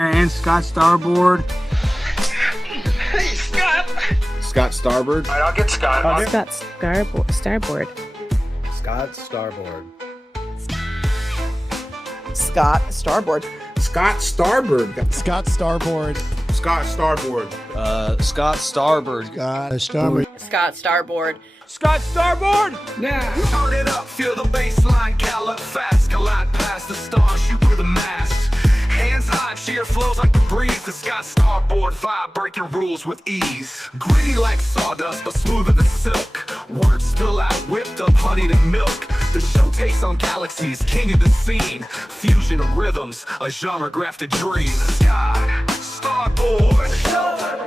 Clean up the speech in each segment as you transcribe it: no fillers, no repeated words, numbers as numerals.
And Scott Starboard. Hey, Scott. Scott Starboard. All right, I'll get Scott. Scott Starboard. Scott Starboard. Scott Starboard. Scott Starboard. Scott Starboard. Scott Starboard. Scott Starboard. Scott Starboard. Scott Starboard. Scott Starboard! Now, turn it up, feel the bass line, gallop fast, collide past the stars, shoot through the mast. Hands high, cheer flows like the breeze. The Scott Starboard vibe, breaking rules with ease. Gritty like sawdust, but smoother than silk. Words spill out, whipped up honey and milk. The show takes on galaxies, king of the scene. Fusion of rhythms, a genre grafted dream. Scott Starboard.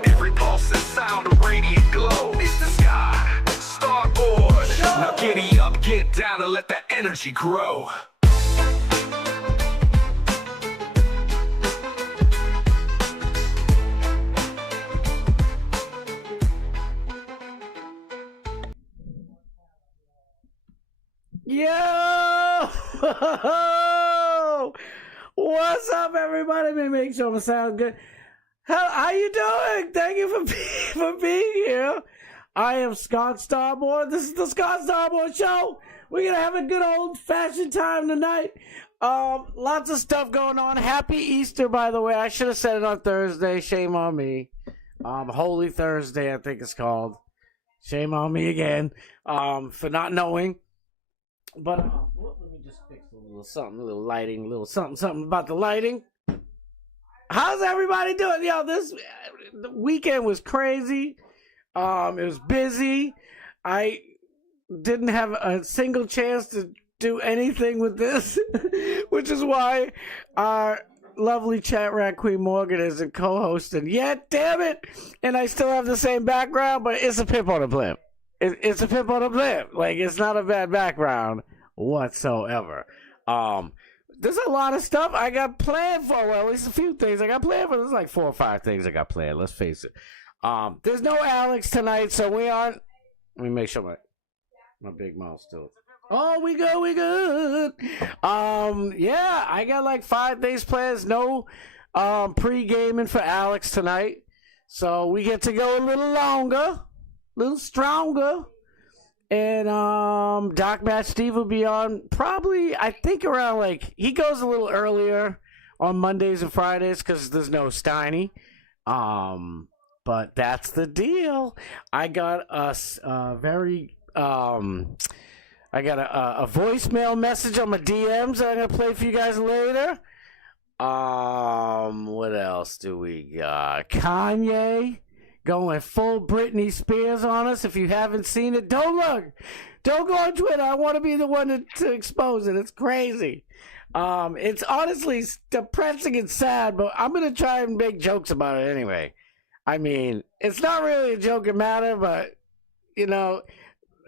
Every pulse and sound, a radiant glow. It's the Scott Starboard. Now giddy up, get down, and let that energy grow. Yo! What's up, everybody? Let me make sure it sounds good. How you doing? Thank you for being here. I am Scott Starboard. This is the Scott Starboard Show. We're gonna have a good old-fashioned time tonight. Lots of stuff going on. Happy Easter, by the way. I should have said it on Thursday. Shame on me. Holy Thursday, I think it's called. Shame on me again for not knowing. But let me just fix a little something, a little lighting, a little something about the lighting. How's everybody doing? Yo, the weekend was crazy. It was busy. I didn't have a single chance to do anything with this, which is why our lovely chat rat Queen Morgan is a co-host. And yet, damn it, and I still have the same background, but it's a pimp on a blimp. It's a pimp on a blimp. Like, it's not a bad background whatsoever. There's a lot of stuff I got planned for. Well, at least a few things I got planned for. There's like 4 or 5 things I got planned. Let's face it. There's no Alex tonight, so we aren't. Let me make sure my big mouth still. Oh, we good. Yeah, I got like 5 days plans. No pre-gaming for Alex tonight. So we get to go a little longer, a little stronger. And Doc Matt Steve will be on probably, I think, around like, he goes a little earlier on Mondays and Fridays because there's no Steiny. But that's the deal. I got a voicemail message on my DMs that I'm gonna play for you guys later. What else do we got? Kanye going full Britney Spears on us. If you haven't seen it, don't look. Don't go on Twitter. I want to be the one to expose it. It's crazy. It's honestly depressing and sad, but I'm gonna try and make jokes about it anyway. I mean, it's not really a joking matter, but, you know,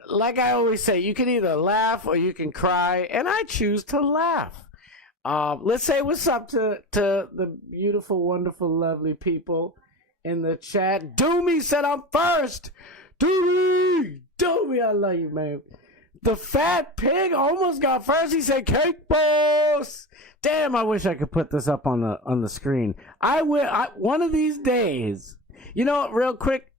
like I always say, you can either laugh or you can cry, and I choose to laugh. Let's say what's up to the beautiful, wonderful, lovely people in the chat. Doomy said I'm first. Doomy, I love you, man. The fat pig almost got first. He said, "Cake boss." Damn, I wish I could put this up on the screen. I will. One of these days. You know, real quick.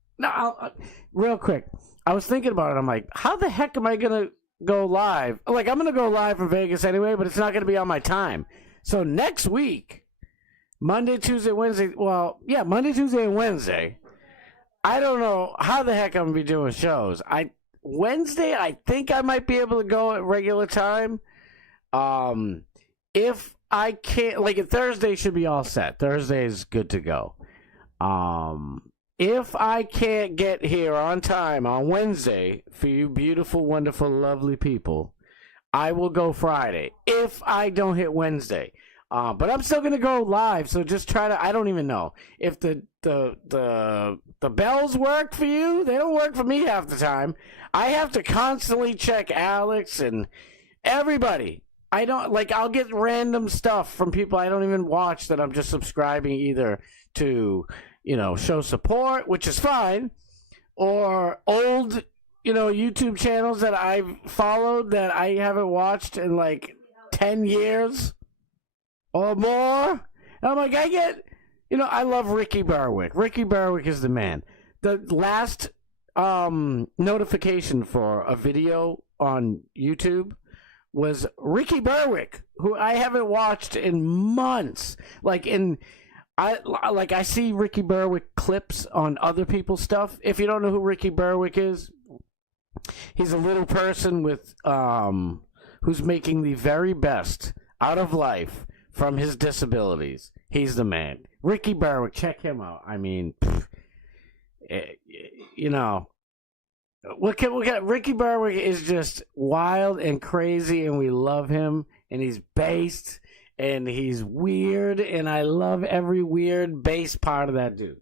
Real quick. I was thinking about it. I'm like, how the heck am I gonna go live? Like, I'm gonna go live from Vegas anyway, but it's not gonna be on my time. So next week, Monday, Tuesday, Wednesday. Well, yeah, Monday, Tuesday, and Wednesday. I don't know how the heck I'm gonna be doing shows. Wednesday, I think I might be able to go at regular time. If I can't, like, Thursday should be all set. Thursday is good to go. If I can't get here on time on Wednesday for you beautiful, wonderful, lovely people, I will go Friday. If I don't hit Wednesday. But I'm still gonna go live, so just try to. I don't even know if the bells work for you. They don't work for me half the time. I have to constantly check Alex and everybody. I don't like. I'll get random stuff from people I don't even watch that I'm just subscribing either to, you know, show support, which is fine, or old, you know, YouTube channels that I've followed that I haven't watched in like 10 years or more. And I'm like, I get You know, I love Ricky Berwick. Ricky Berwick is the man. The last notification for a video on YouTube was Ricky Berwick, who I haven't watched in months. I see Ricky Berwick clips on other people's stuff. If you don't know who Ricky Berwick is, he's a little person with who's making the very best out of life from his disabilities. He's the man. Ricky Berwick, check him out. I mean, you know, Ricky Berwick is just wild and crazy, and we love him. And he's based, and he's weird, and I love every weird bass part of that dude.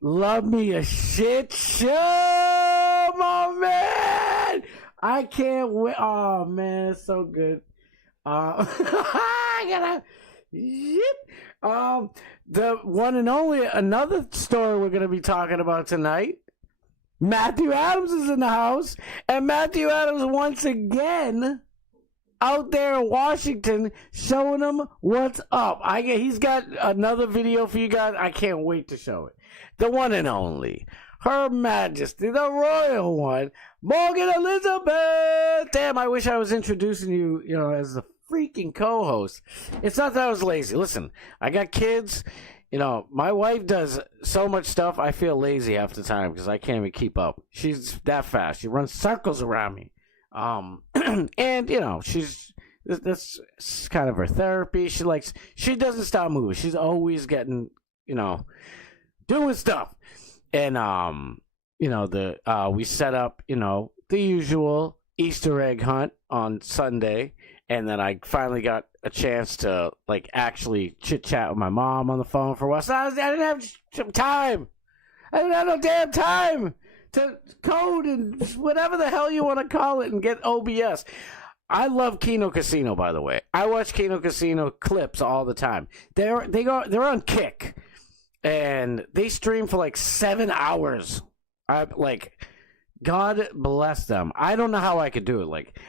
Love me a shit show, my man. I can't wait. Oh man, it's so good. I gotta. Yep. The one and only another story we're gonna be talking about tonight. Matthew Adams is in the house, and Matthew Adams once again out there in Washington showing them what's up. He's got another video for you guys. I can't wait to show it. The one and only, Her Majesty, the royal one, Morgan Elizabeth. Damn, I wish I was introducing you, as the freaking co-host. It's not that I was lazy. Listen, I got kids. My wife does so much stuff, I feel lazy half the time because I can't even keep up. She's that fast. She runs circles around me. And, that's kind of her therapy. She doesn't stop moving. She's always getting, doing stuff. And, we set up, the usual Easter egg hunt on Sunday. And then I finally got a chance to, actually chit-chat with my mom on the phone for a while. So I didn't have time. I didn't have no damn time to code and whatever the hell you want to call it and get OBS. I love Kino Casino, by the way. I watch Kino Casino clips all the time. They're on Kick, and they stream for 7 hours. God bless them. I don't know how I could do it.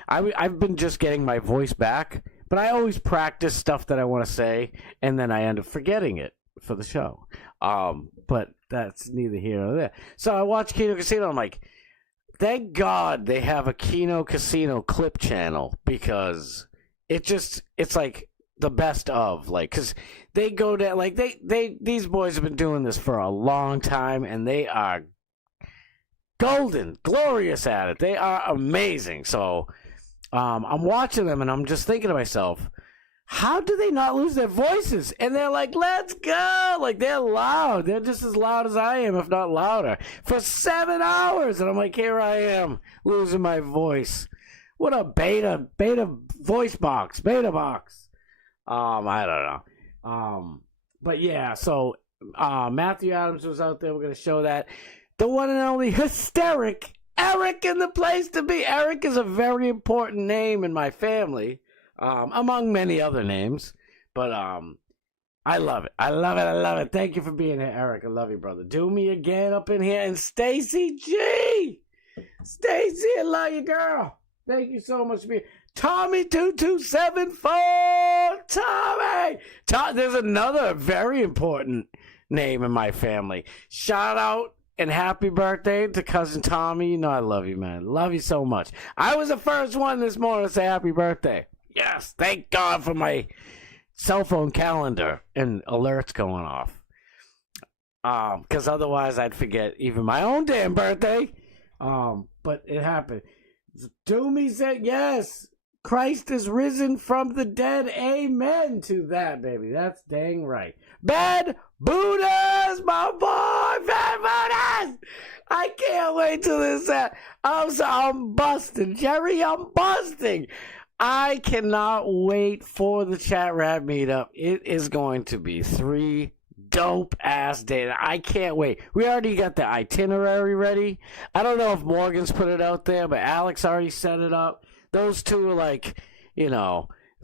I've been just getting my voice back, but I always practice stuff that I want to say, and then I end up forgetting it for the show. But that's neither here nor there. So I watch Kino Casino. I'm like, thank God they have a Kino Casino clip channel, because it's the best of, because they go down, these boys have been doing this for a long time, and they are golden, glorious at it. They are amazing. So I'm watching them, and I'm just thinking to myself, how do they not lose their voices? And they're like, let's go. They're loud. They're just as loud as I am, if not louder, for 7 hours. And I'm like, here I am losing my voice. What a beta voice box, beta box. I don't know. But yeah, so Matthew Adams was out there. We're going to show that. The one and only hysteric Eric in the place to be. Eric is a very important name in my family, among many other names. But I love it. I love it. I love it. Thank you for being here, Eric. I love you, brother. Do me again up in here. And Stacy G. Stacy, I love you, girl. Thank you so much for being Tommy2274. Tommy. There's another very important name in my family. Shout out and happy birthday to cousin Tommy. I love you, man. Love you so much. I was the first one this morning to say happy birthday. Yes, thank God for my cell phone calendar and alerts going off. Because otherwise I'd forget even my own damn birthday. But it happened. Doomy said yes. Christ is risen from the dead. Amen to that, baby. That's dang right. Bad Buddhas, my boy. Bad Buddhas. I can't wait till this. I'm busting, Jerry. I'm busting. I cannot wait for the chat rap meetup. It is going to be 3 dope ass days. I can't wait. We already got the itinerary ready. I don't know if Morgan's put it out there, but Alex already set it up. Those two are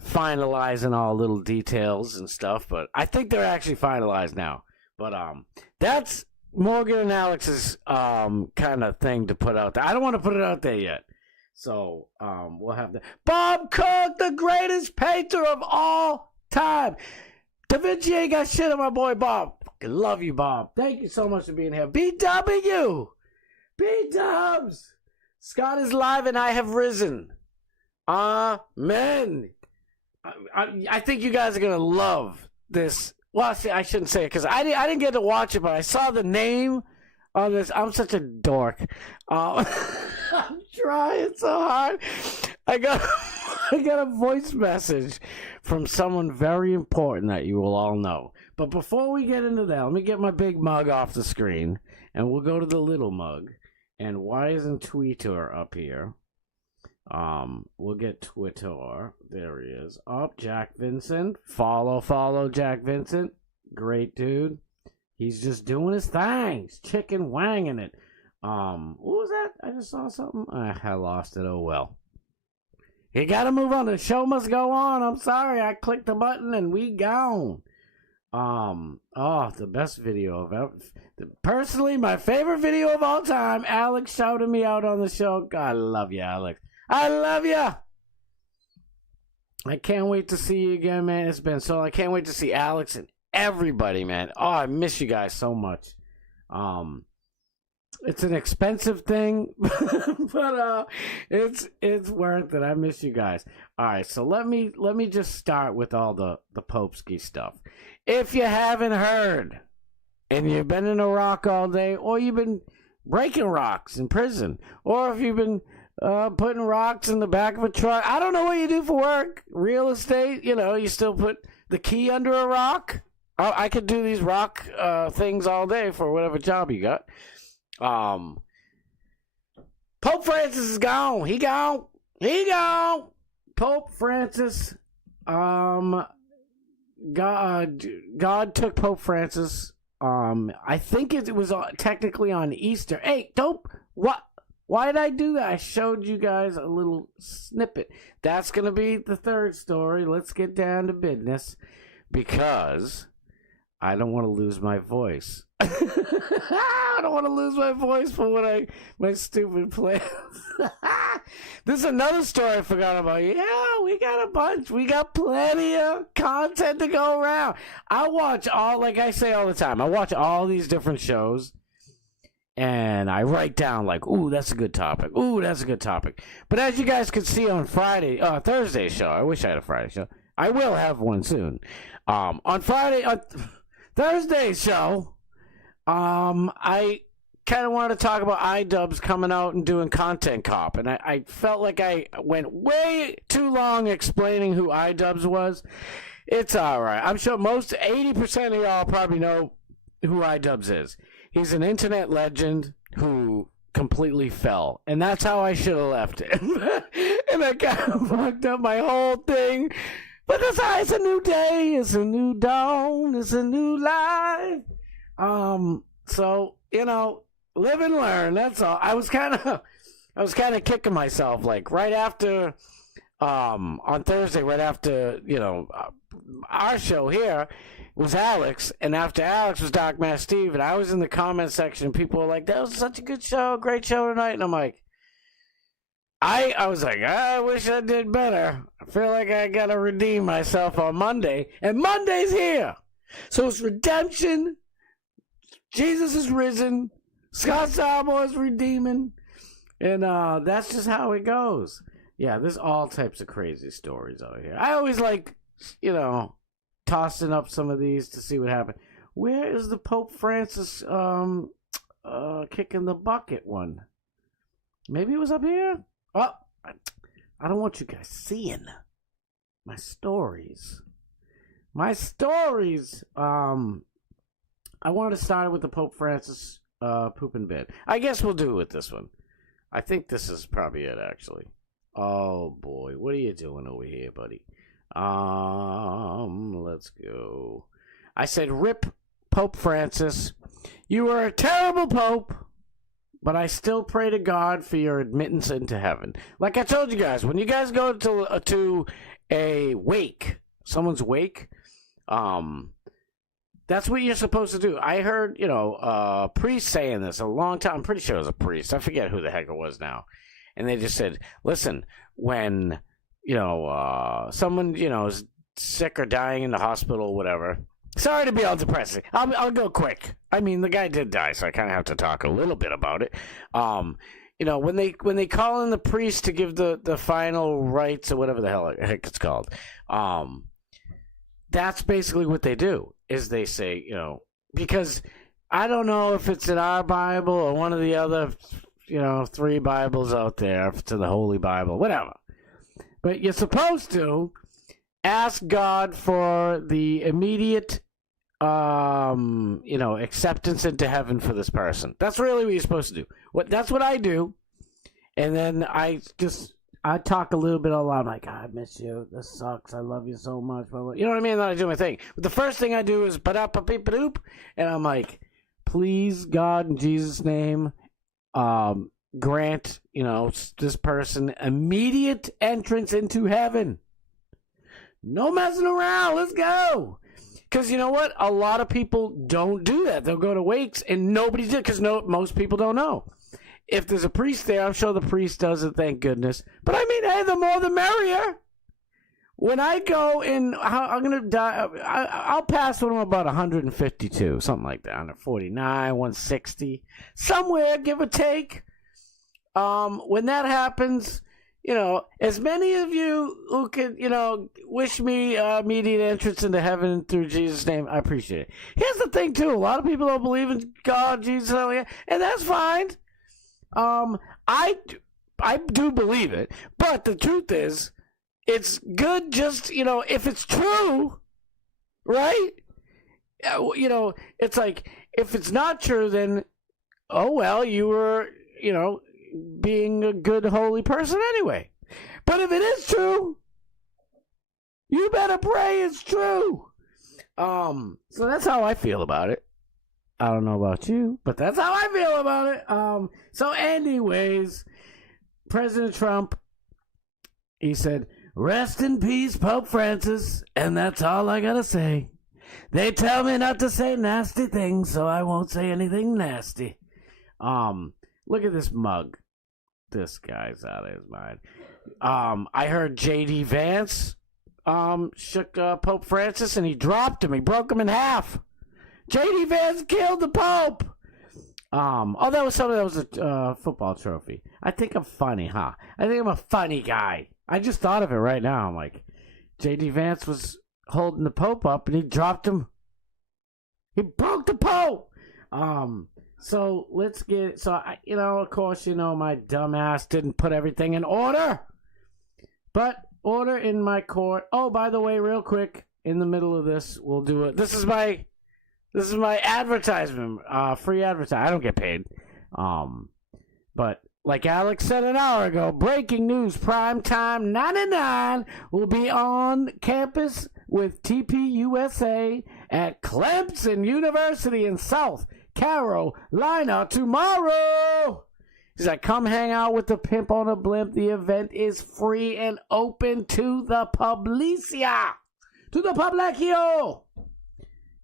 finalizing all little details and stuff, but I think they're actually finalized now. But that's Morgan and Alex's kind of thing to put out there. I don't want to put it out there yet. So we'll have that. Bob Cook, the greatest painter of all time. Da Vinci ain't got shit on my boy Bob. Fucking love you, Bob. Thank you so much for being here. BW! B-dubs! Scott is live and I have risen. Amen. I think you guys are going to love this. Well, see, I shouldn't say it because I didn't get to watch it, but I saw the name on this. I'm such a dork. I'm trying so hard. I got a voice message from someone very important that you will all know. But before we get into that, let me get my big mug off the screen, and we'll go to the little mug. And why isn't Twitter up here? We'll get Twitter. There he is. Up, Jack Vincent. Follow Jack Vincent. Great dude. He's just doing his things. Chicken wanging it. What was that? I just saw something. I lost it. Oh well. You gotta move on. The show must go on. I'm sorry. I clicked the button and we gone. The best video of ever. Personally, my favorite video of all time. Alex shouted me out on the show. God, I love you, Alex. I love you. I can't wait to see you again, man. It's been so. I can't wait to see Alex and everybody, man. Oh, I miss you guys so much. It's an expensive thing, but it's worth it. I miss you guys. All right, so let me just start with all the Popesky stuff. If you haven't heard, and you've been in Iraq all day, or you've been breaking rocks in prison, or if you've been putting rocks in the back of a truck, I don't know what you do for work. Real estate, you still put the key under a rock. I could do these rock things all day for whatever job you got. Pope Francis is gone. He gone. Pope Francis. God took Pope Francis. I think it was technically on Easter. Hey, what? Why did I do that? I showed you guys a little snippet. That's going to be the third story. Let's get down to business because I don't want to lose my voice. I don't want to lose my voice for my stupid plans. This is another story I forgot about. Yeah, we got a bunch. We got plenty of content to go around. I watch like I say all the time, I watch all these different shows. And I write down like, ooh, that's a good topic. Ooh, that's a good topic. But as you guys could see on Thursday's show, I wish I had a Friday show. I will have one soon. On Thursday's show, I kind of wanted to talk about iDubbbz coming out and doing Content Cop. And I felt like I went way too long explaining who iDubbbz was. It's all right. I'm sure 80% of y'all probably know who iDubbbz is. He's an internet legend who completely fell. And that's how I should have left it. And I kind of fucked up my whole thing. But it's a new day. It's a new dawn. It's a new life. So, live and learn. That's all. I was kind of kicking myself like right after, on Thursday, right after, our show here, was Alex, and after Alex was Doc Mass Steve, and I was in the comment section, and people were like, that was such a good show, great show tonight, and I'm like, I was like, I wish I did better. I feel like I gotta redeem myself on Monday, and Monday's here, so it's redemption, Jesus is risen, Scott Starboard is redeeming, and that's just how it goes. Yeah, there's all types of crazy stories out here. I always like, tossing up some of these to see what happened. Where is the Pope Francis kicking the bucket one? Maybe it was up here? Oh, I don't want you guys seeing my stories. I want to start with the Pope Francis pooping bed. I guess we'll do it with this one. I think this is probably it, actually. Oh, boy. What are you doing over here, buddy? Let's go. I said, rip Pope Francis. You were a terrible pope, but I still pray to God for your admittance into heaven. Like I told you guys, when you guys go to a wake, someone's wake, that's what you're supposed to do. I heard, a priest saying this a long time. I'm pretty sure it was a priest. I forget who the heck it was now. And they just said, listen, when someone, is sick or dying in the hospital, whatever. Sorry to be all depressing. I'll go quick. I mean, the guy did die, so I kind of have to talk a little bit about it. You know, when they call in the priest to give the final rites or whatever the heck it's called, that's basically what they do. Is they say, you know, because I don't know if it's in our Bible or one of the other, you know, 3 Bibles out there, if it's in the Holy Bible, whatever. But you're supposed to ask God for the immediate, you know, acceptance into heaven for this person. That's really what you're supposed to do. That's what I do. And then I talk a little bit aloud, like, I miss you. This sucks. I love you so much. You know what I mean? Then I do my thing. But the first thing I do is ba-da-pa-beep-a-doop, and I'm like, please, God, in Jesus' name, grant, you know, this person immediate entrance into heaven. No messing around. Let's go. Because you know what? A lot of people don't do that. They'll go to wakes and nobody did because most people don't know. If there's a priest there, I'm sure the priest does it, thank goodness. But I mean, hey, the more the merrier. When I go in, I'm going to die. I'll pass when I'm about 152, something like that. 149, 160, somewhere, give or take. When that happens, you know, as many of you who can, you know, wish me immediate entrance into heaven through Jesus' name, I appreciate it. Here's the thing, too. A lot of people don't believe in God, Jesus, and that's fine. I do believe it, but the truth is, it's good just, you know, if it's true, right? You know, it's like, if it's not true, then, oh, well, you were, you know, being a good, holy person anyway. But if it is true, you better pray it's true. So that's how I feel about it. I don't know about you, but that's how I feel about it. So anyways, President Trump, he said, rest in peace, Pope Francis, and that's all I gotta say. They tell me not to say nasty things, so I won't say anything nasty. Look at this mug. This guy's out of his mind. I heard J.D. Vance shook Pope Francis, and he dropped him. He broke him in half. J.D. Vance killed the Pope. Oh, that was something that was a football trophy. I think I'm funny, huh? I think I'm a funny guy. I just thought of it right now. I'm like, J.D. Vance was holding the Pope up, and he dropped him. He broke the Pope. So let's get. So you know, of course, you know, my dumb ass didn't put everything in order. But order in my court. Oh, by the way, real quick, in the middle of this, we'll do it. This is my advertisement. Free advertising. I don't get paid. But like Alex said an hour ago, breaking news, primetime 99 will be on campus with TPUSA at Clemson University in South Carolina tomorrow. He's like, come hang out with the pimp on a blimp. The event is free and open to the publicia. To the publicio.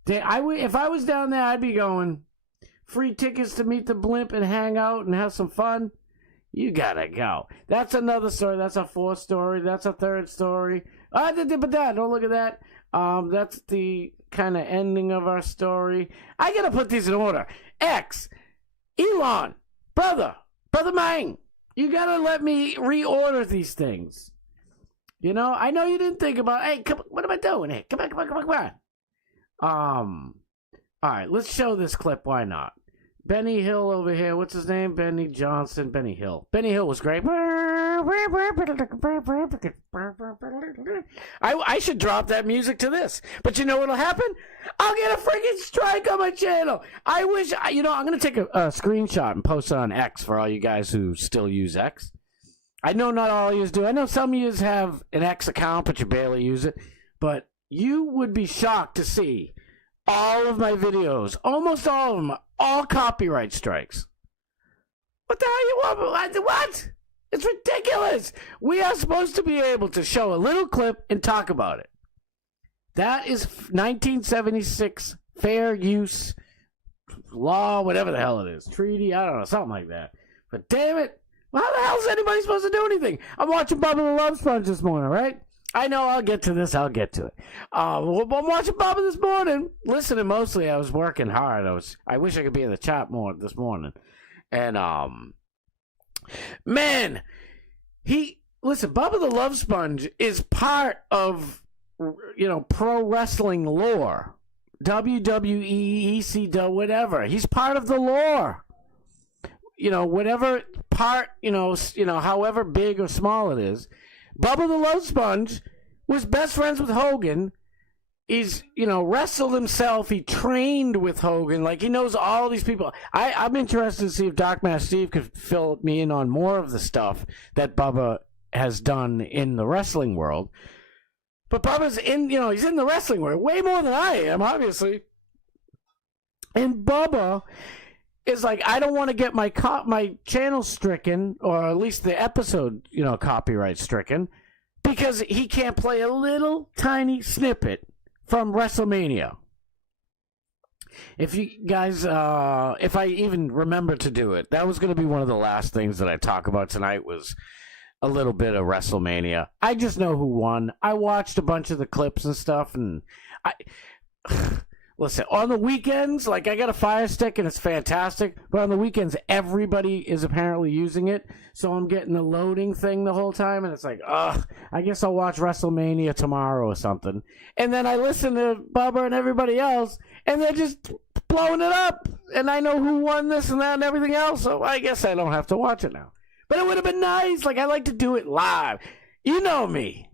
If I was down there, I'd be going, free tickets to meet the blimp and hang out and have some fun. You gotta go. That's another story. That's a 4th story. That's a 3rd story. Don't look at that. That's the kind of ending of our story. I gotta put these in order. X, Elon, brother mine, you gotta let me reorder these things. You know, I know you didn't think about, hey, come, what am I doing here? Come on. All right, let's show this clip. Why not? Benny Hill over here. What's his name? Benny Johnson. Benny Hill. Benny Hill was great. I should drop that music to this. But you know what'll happen? I'll get a freaking strike on my channel. I wish, you know, I'm going to take a screenshot and post it on X for all you guys who still use X. I know not all of you do. I know some of you have an X account, but you barely use it. But you would be shocked to see all of my videos, almost all of them, all copyright strikes. What the hell you want? What? It's ridiculous. We are supposed to be able to show a little clip and talk about it. That is 1976 fair use law, whatever the hell it is. Treaty, I don't know, something like that. But damn it, well, how the hell is anybody supposed to do anything? I'm watching Bubba the Love Sponge this morning, right? I know I'll get to this. I'll get to it. Well, I'm watching Bubba this morning. Listening mostly. I was working hard. I wish I could be in the chat more this morning. And, man, listen, Bubba the Love Sponge is part of, pro wrestling lore. WWE, ECW, whatever. He's part of the lore. Whatever part, however big or small it is. Bubba the Love Sponge was best friends with Hogan. He's, wrestled himself. He trained with Hogan. Like, he knows all these people. I'm interested to see if Dark Master Steve could fill me in on more of the stuff that Bubba has done in the wrestling world. But Bubba's he's in the wrestling world way more than I am, obviously. And Bubba is like, I don't want to get my channel stricken, or at least the episode, copyright stricken, because he can't play a little tiny snippet from WrestleMania. If you guys, if I even remember to do it, that was going to be one of the last things that I talk about tonight, was a little bit of WrestleMania. I just know who won. I watched a bunch of the clips and stuff, and listen, on the weekends, like, I got a Fire Stick and it's fantastic, but on the weekends, everybody is apparently using it, so I'm getting the loading thing the whole time, and it's like, I guess I'll watch WrestleMania tomorrow or something. And then I listen to Bubba and everybody else, and they're just blowing it up, and I know who won this and that and everything else, so I guess I don't have to watch it now. But it would have been nice. Like, I like to do it live. You know me.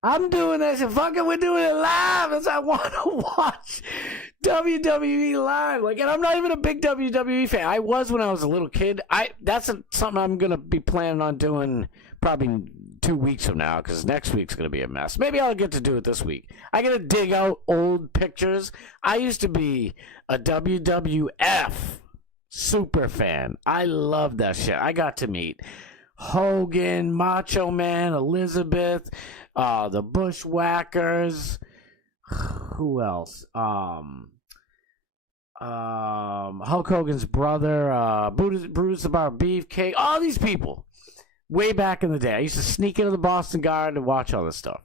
I'm doing this, and fucking we're doing it live, as I want to watch WWE live. Like, and I'm not even a big WWE fan. I was when I was a little kid. That's something I'm gonna be planning on doing probably 2 weeks from now, because next week's gonna be a mess. Maybe I'll get to do it this week. I gotta dig out old pictures. I used to be a WWF super fan. I love that shit. I got to meet Hogan, Macho Man, Elizabeth, the Bushwhackers. Who else? Hulk Hogan's brother, Brutus the Barber Beefcake. All these people. Way back in the day. I used to sneak into the Boston Garden and watch all this stuff.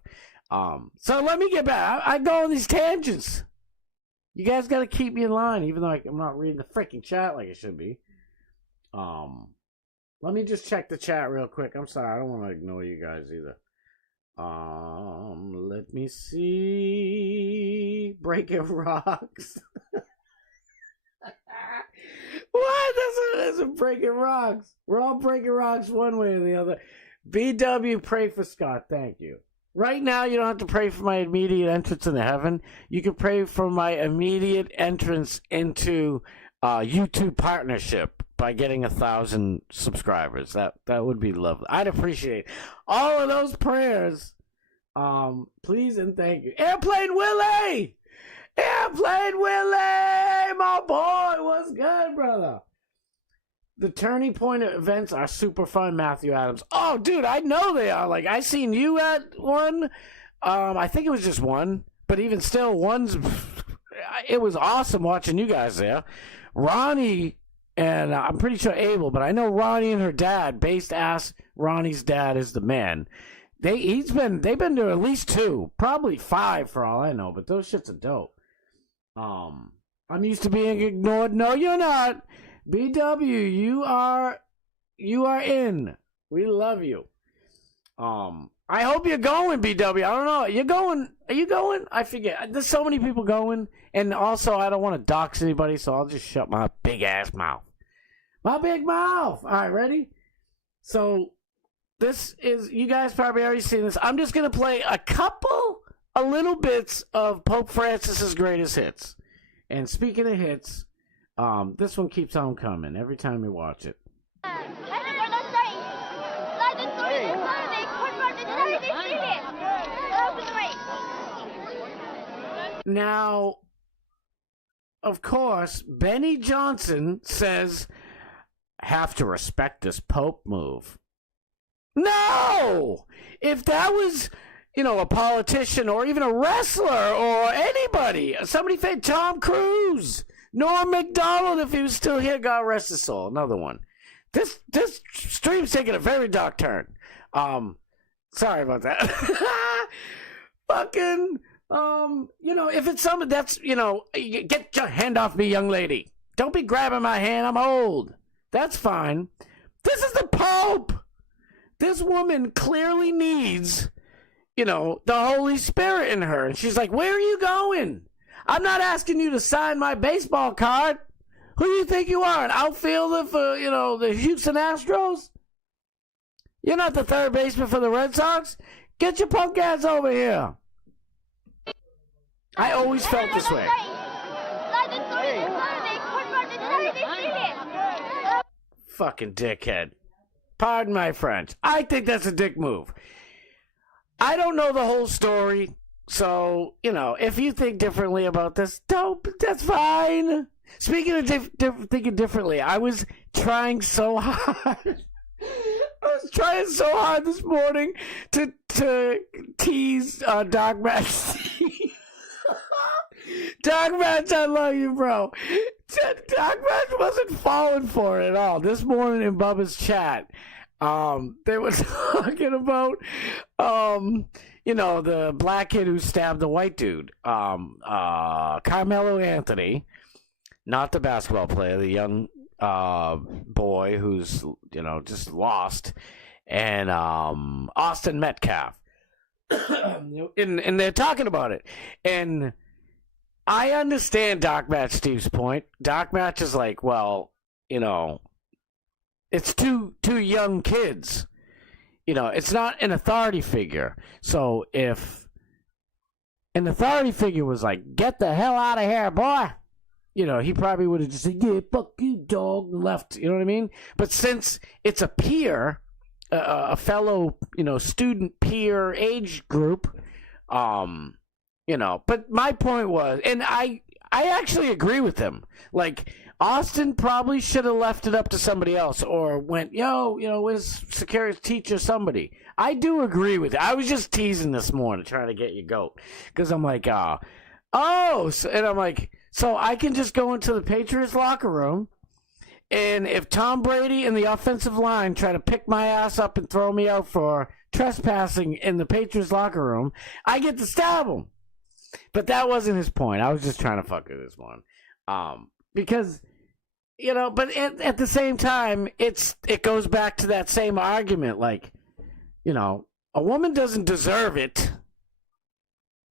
So let me get back. I go on these tangents. You guys got to keep me in line, even though I'm not reading the freaking chat like I should be. Let me just check the chat real quick. I'm sorry, I don't want to ignore you guys either. Let me see. Breaking Rocks. What? That's a Breaking Rocks. We're all breaking rocks one way or the other. BW, pray for Scott. Thank you. Right now, you don't have to pray for my immediate entrance into heaven. You can pray for my immediate entrance into YouTube partnership by getting 1,000 subscribers. That would be lovely. I'd appreciate all of those prayers. Please and thank you. Airplane Willie! Airplane Willie! My boy, what's good, brother? The turning point events are super fun, Matthew Adams. Oh, dude, I know they are. Like, I seen you at one. I think it was just one. But even still, it was awesome watching you guys there. Ronnie and I'm pretty sure Abel, but I know Ronnie and her dad, Based Ass Ronnie's dad is the man. They've been to at least 2, probably 5 for all I know, but those shits are dope. I'm used to being ignored. No, you're not. BW, you are in. We love you. I hope you're going, BW. I don't know. Are you going? I forget. There's so many people going, and also I don't want to dox anybody, so I'll just shut my big ass mouth. My big mouth. All right, ready? So this is, you guys probably already seen this. I'm just gonna play a little bits of Pope Francis's greatest hits. And speaking of hits, this one keeps on coming every time you watch it. Now, of course, Benny Johnson says, have to respect this Pope move. No! If that was, a politician or even a wrestler or anybody, somebody said Tom Cruise, Norm Macdonald, if he was still here, God rest his soul, another one. This stream's taking a very dark turn. Sorry about that. Fucking, if it's something that's, get your hand off me, young lady. Don't be grabbing my hand. I'm old. That's fine. This is the Pope. This woman clearly needs, the Holy Spirit in her. And she's like, where are you going? I'm not asking you to sign my baseball card. Who do you think you are? An outfielder for, the Houston Astros? You're not the third baseman for the Red Sox? Get your punk ass over here. I always felt this way. Fucking dickhead. Pardon my French. I think that's a dick move. I don't know the whole story, so, if you think differently about this, that's fine. Speaking of thinking differently, I was trying so hard. I was trying so hard this morning to tease Dog Match. Dog Match, I love you, bro. Dog Match wasn't falling for it at all. This morning in Bubba's chat, they were talking about, the black kid who stabbed the white dude, Carmelo Anthony, not the basketball player, the young boy who's, just lost, and Austin Metcalf. and they're talking about it. And I understand Doc Match Steve's point. Doc Match is like, well, it's two young kids. It's not an authority figure. So if an authority figure was like, get the hell out of here, boy, he probably would have just said, yeah, fuck you, dog, and left. You know what I mean? But since it's a peer, a fellow, student peer age group, but my point was, and I actually agree with him. Like, Austin probably should have left it up to somebody else or went, where's security teacher, somebody. I do agree with it. I was just teasing this morning, trying to get you goat. Because I'm like, and I'm like, so I can just go into the Patriots locker room, and if Tom Brady and the offensive line try to pick my ass up and throw me out for trespassing in the Patriots locker room, I get to stab him. But that wasn't his point. I was just trying to fuck with this one. Because, but at the same time, it goes back to that same argument. Like, a woman doesn't deserve it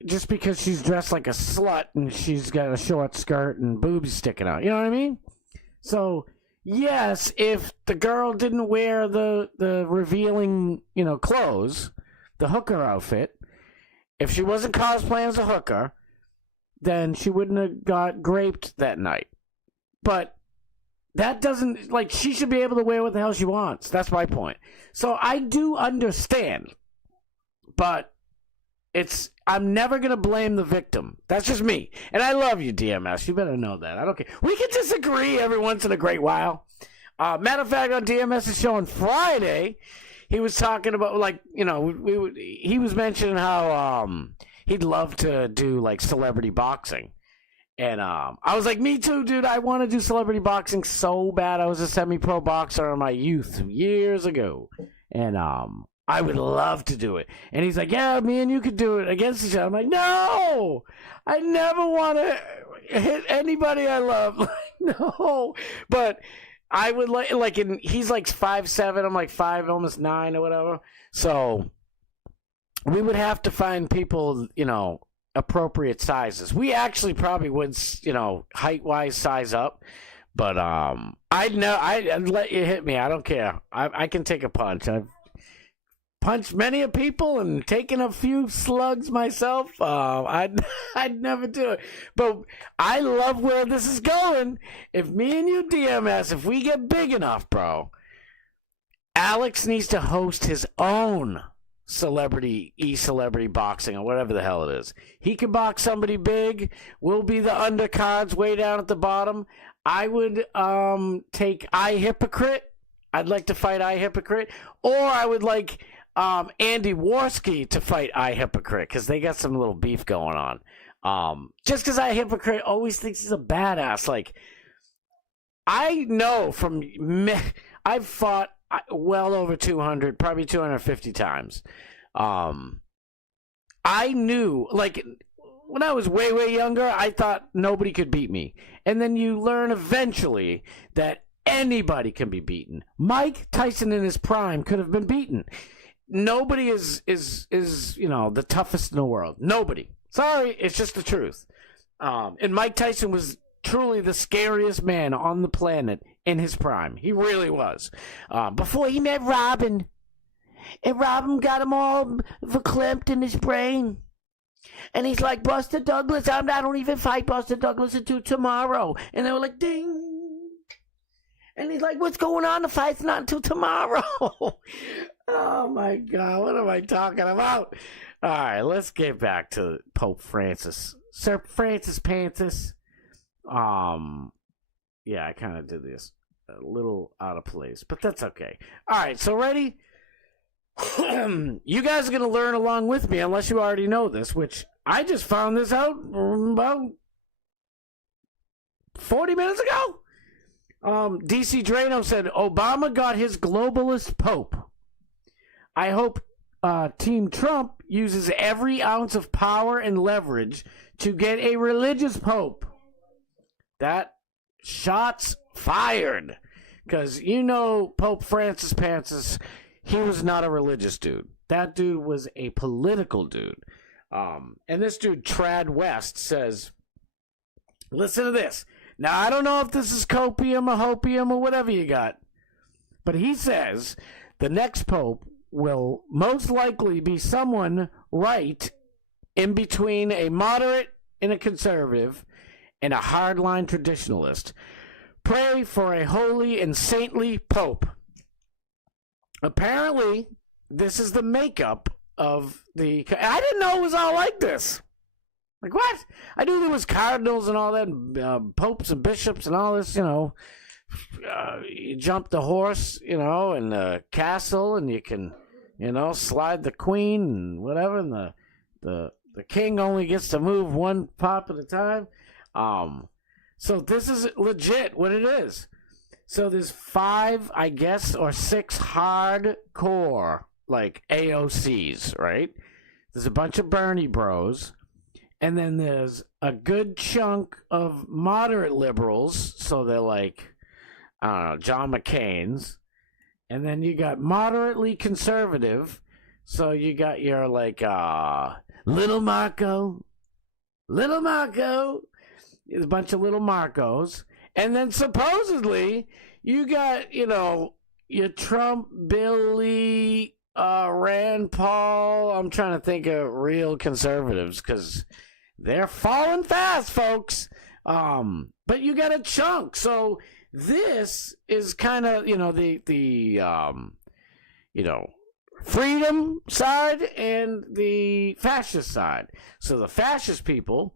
just because she's dressed like a slut and she's got a short skirt and boobs sticking out. You know what I mean? So, yes, if the girl didn't wear the revealing, clothes, the hooker outfit, if she wasn't cosplaying as a hooker, then she wouldn't have got graped that night. But that doesn't, she should be able to wear what the hell she wants. That's my point. So I do understand, but I'm never going to blame the victim. That's just me. And I love you, DMS. You better know that. I don't care. We can disagree every once in a great while. Matter of fact, on DMS's show on Friday, he was talking about, he was mentioning how he'd love to do, celebrity boxing. And I was like, me too, dude. I want to do celebrity boxing so bad. I was a semi-pro boxer in my youth years ago. And I would love to do it. And he's like, yeah, me and you could do it against each other. I'm like, no, I never want to hit anybody I love. No. But I would and he's 5'7", I'm 5, almost 9 or whatever. So we would have to find people, appropriate sizes. We actually probably would, height-wise size up. But I'd let you hit me. I don't care. I can take a punch. I've punched many of people and taken a few slugs myself. I'd never do it. But I love where this is going. If me and you, DMS, if we get big enough, bro, Alex needs to host his own celebrity boxing or whatever the hell it is. He could box somebody big. We'll be the undercards way down at the bottom. I would take iHypocrite. I'd like to fight iHypocrite. Or I would like Andy Warski to fight iHypocrite because they got some little beef going on. Just because iHypocrite always thinks he's a badass. I know I've fought well over 200, probably 250 times. I knew, like, when I was way, way younger, I thought nobody could beat me. And then you learn eventually that anybody can be beaten. Mike Tyson in his prime could have been beaten. Nobody is the toughest in the world. Nobody. Sorry, it's just the truth. And Mike Tyson was truly the scariest man on the planet in his prime. He really was. Before he met Robin. And Robin got him all verklempt in his brain. And he's like, Buster Douglas, I don't even fight Buster Douglas until tomorrow. And they were like, ding. And he's like, what's going on? The fight's not until tomorrow. Oh, my God. What am I talking about? All right, let's get back to Pope Francis. Sir Francis Pantis. Yeah, I kind of did this a little out of place, but that's okay. All right, so ready? You guys are going to learn along with me, unless you already know this, which I just found this out about 40 minutes ago. DC Drano said, Obama got his globalist pope. I hope Team Trump uses every ounce of power and leverage to get a religious pope. That shots fired. Because you know Pope Francis Pansis, he was not a religious dude. That dude was a political dude. And this dude, Trad West, says, listen to this. Now, I don't know if this is copium or hopium or whatever you got. But he says the next pope will most likely be someone right in between a moderate and a conservative and a hardline traditionalist. Pray for a holy and saintly pope. Apparently, this is the makeup of the... I didn't know it was all like this. Like, what? I knew there was cardinals and all that, popes and bishops and all this, you jump the horse, in the castle, and you can, slide the queen and whatever, and the king only gets to move one pop at a time. So this is legit what it is. So there's 5, I guess, or 6 hardcore, like, AOCs, right? There's a bunch of Bernie bros. And then there's a good chunk of moderate liberals. So they're like, I don't know, John McCain's. And then you got moderately conservative. So you got your, like, Little Marco. There's a bunch of little Marcos. And then supposedly you got, your Trump, Billy, Rand Paul. I'm trying to think of real conservatives because they're falling fast, folks. But you got a chunk. So this is kind of, the freedom side and the fascist side. So the fascist people,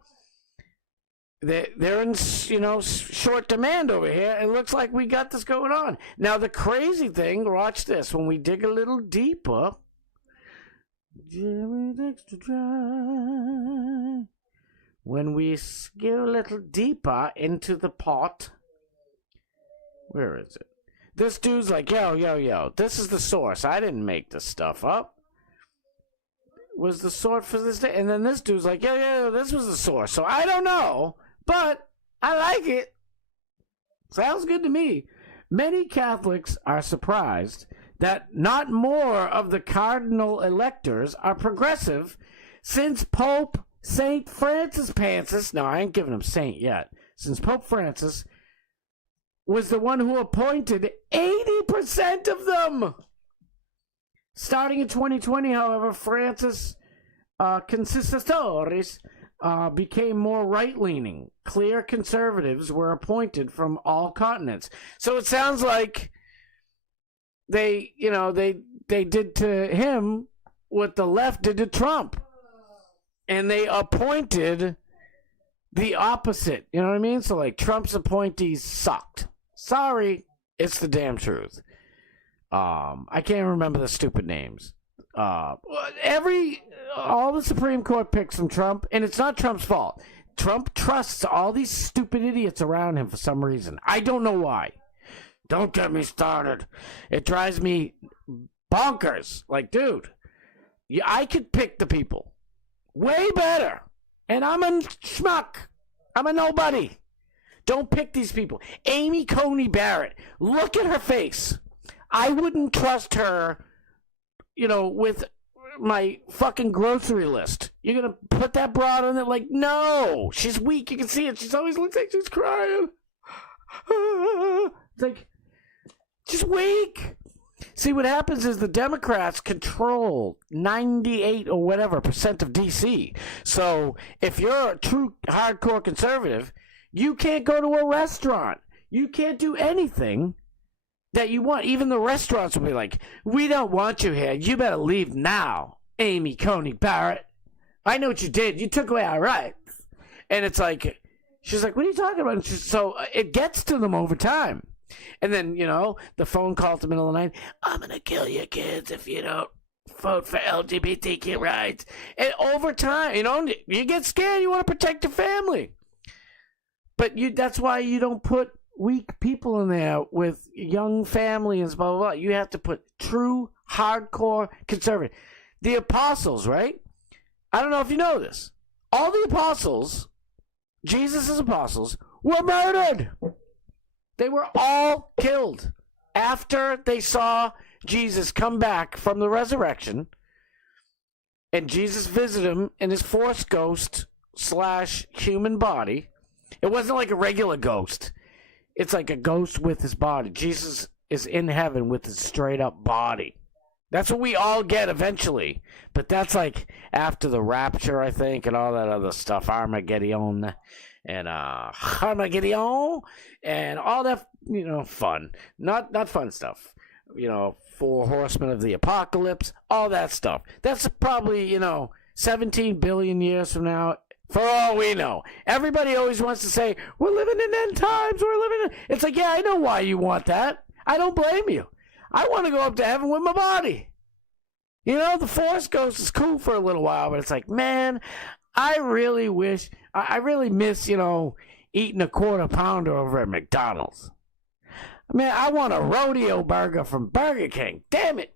they're in, short demand over here. It looks like we got this going on. Now, the crazy thing, watch this. When we dig a little deeper, Jerry's extra dry. When we go a little deeper into the pot, where is it? This dude's like, yo, this is the source. I didn't make this stuff up. Was the source for this day? And then this dude's like, yo, this was the source. So I don't know. But I like it. Sounds good to me. Many Catholics are surprised that not more of the cardinal electors are progressive since Pope St. Francis Pansis, no, I ain't giving him saint yet, since Pope Francis was the one who appointed 80% of them. Starting in 2020, however, Francis Consistores became more right-leaning. Clear conservatives were appointed from all continents. So it sounds like they did to him what the left did to Trump. And they appointed the opposite. You know what I mean? So, like, Trump's appointees sucked. Sorry, it's the damn truth. I can't remember the stupid names. All the Supreme Court picks from Trump, and it's not Trump's fault. Trump trusts all these stupid idiots around him for some reason. I don't know why. Don't get me started. It drives me bonkers. Like, dude, I could pick the people way better. And I'm a schmuck. I'm a nobody. Don't pick these people. Amy Coney Barrett. Look at her face. I wouldn't trust her, with my fucking grocery list. You're going to put that broad on it? Like, no. She's weak. You can see it. She's always looks like she's crying. It's like, she's weak. See, what happens is the Democrats control 98 or whatever % of D.C. So if you're a true hardcore conservative, you can't go to a restaurant. You can't do anything that you want. Even the restaurants will be like, we don't want you here. You better leave now, Amy Coney Barrett. I know what you did. You took away our rights. And it's like, she's like, what are you talking about? So it gets to them over time. And then, the phone call at the middle of the night, I'm going to kill your kids if you don't vote for LGBTQ rights. And over time, you get scared. You want to protect your family. But that's why you don't put weak people in there with young families, blah, blah, blah. You have to put true, hardcore conservative. The apostles, right? I don't know if you know this. All the apostles, Jesus' apostles, were murdered. They were all killed after they saw Jesus come back from the resurrection. And Jesus visited him in his Force ghost / human body. It wasn't like a regular ghost. It's like a ghost with his body. Jesus is in heaven with his straight up body. That's what we all get eventually. But that's like after the rapture, I think, and all that other stuff. Armageddon and Armageddon and all that, fun. Not fun stuff. 4 horsemen of the apocalypse, all that stuff. That's probably, 17 billion years from now. For all we know. Everybody always wants to say, we're living in end times, It's like, yeah, I know why you want that. I don't blame you. I want to go up to heaven with my body. The Force ghost is cool for a little while, but it's like, man, I really miss, eating a quarter pounder over at McDonald's. Man, I want a rodeo burger from Burger King. Damn it.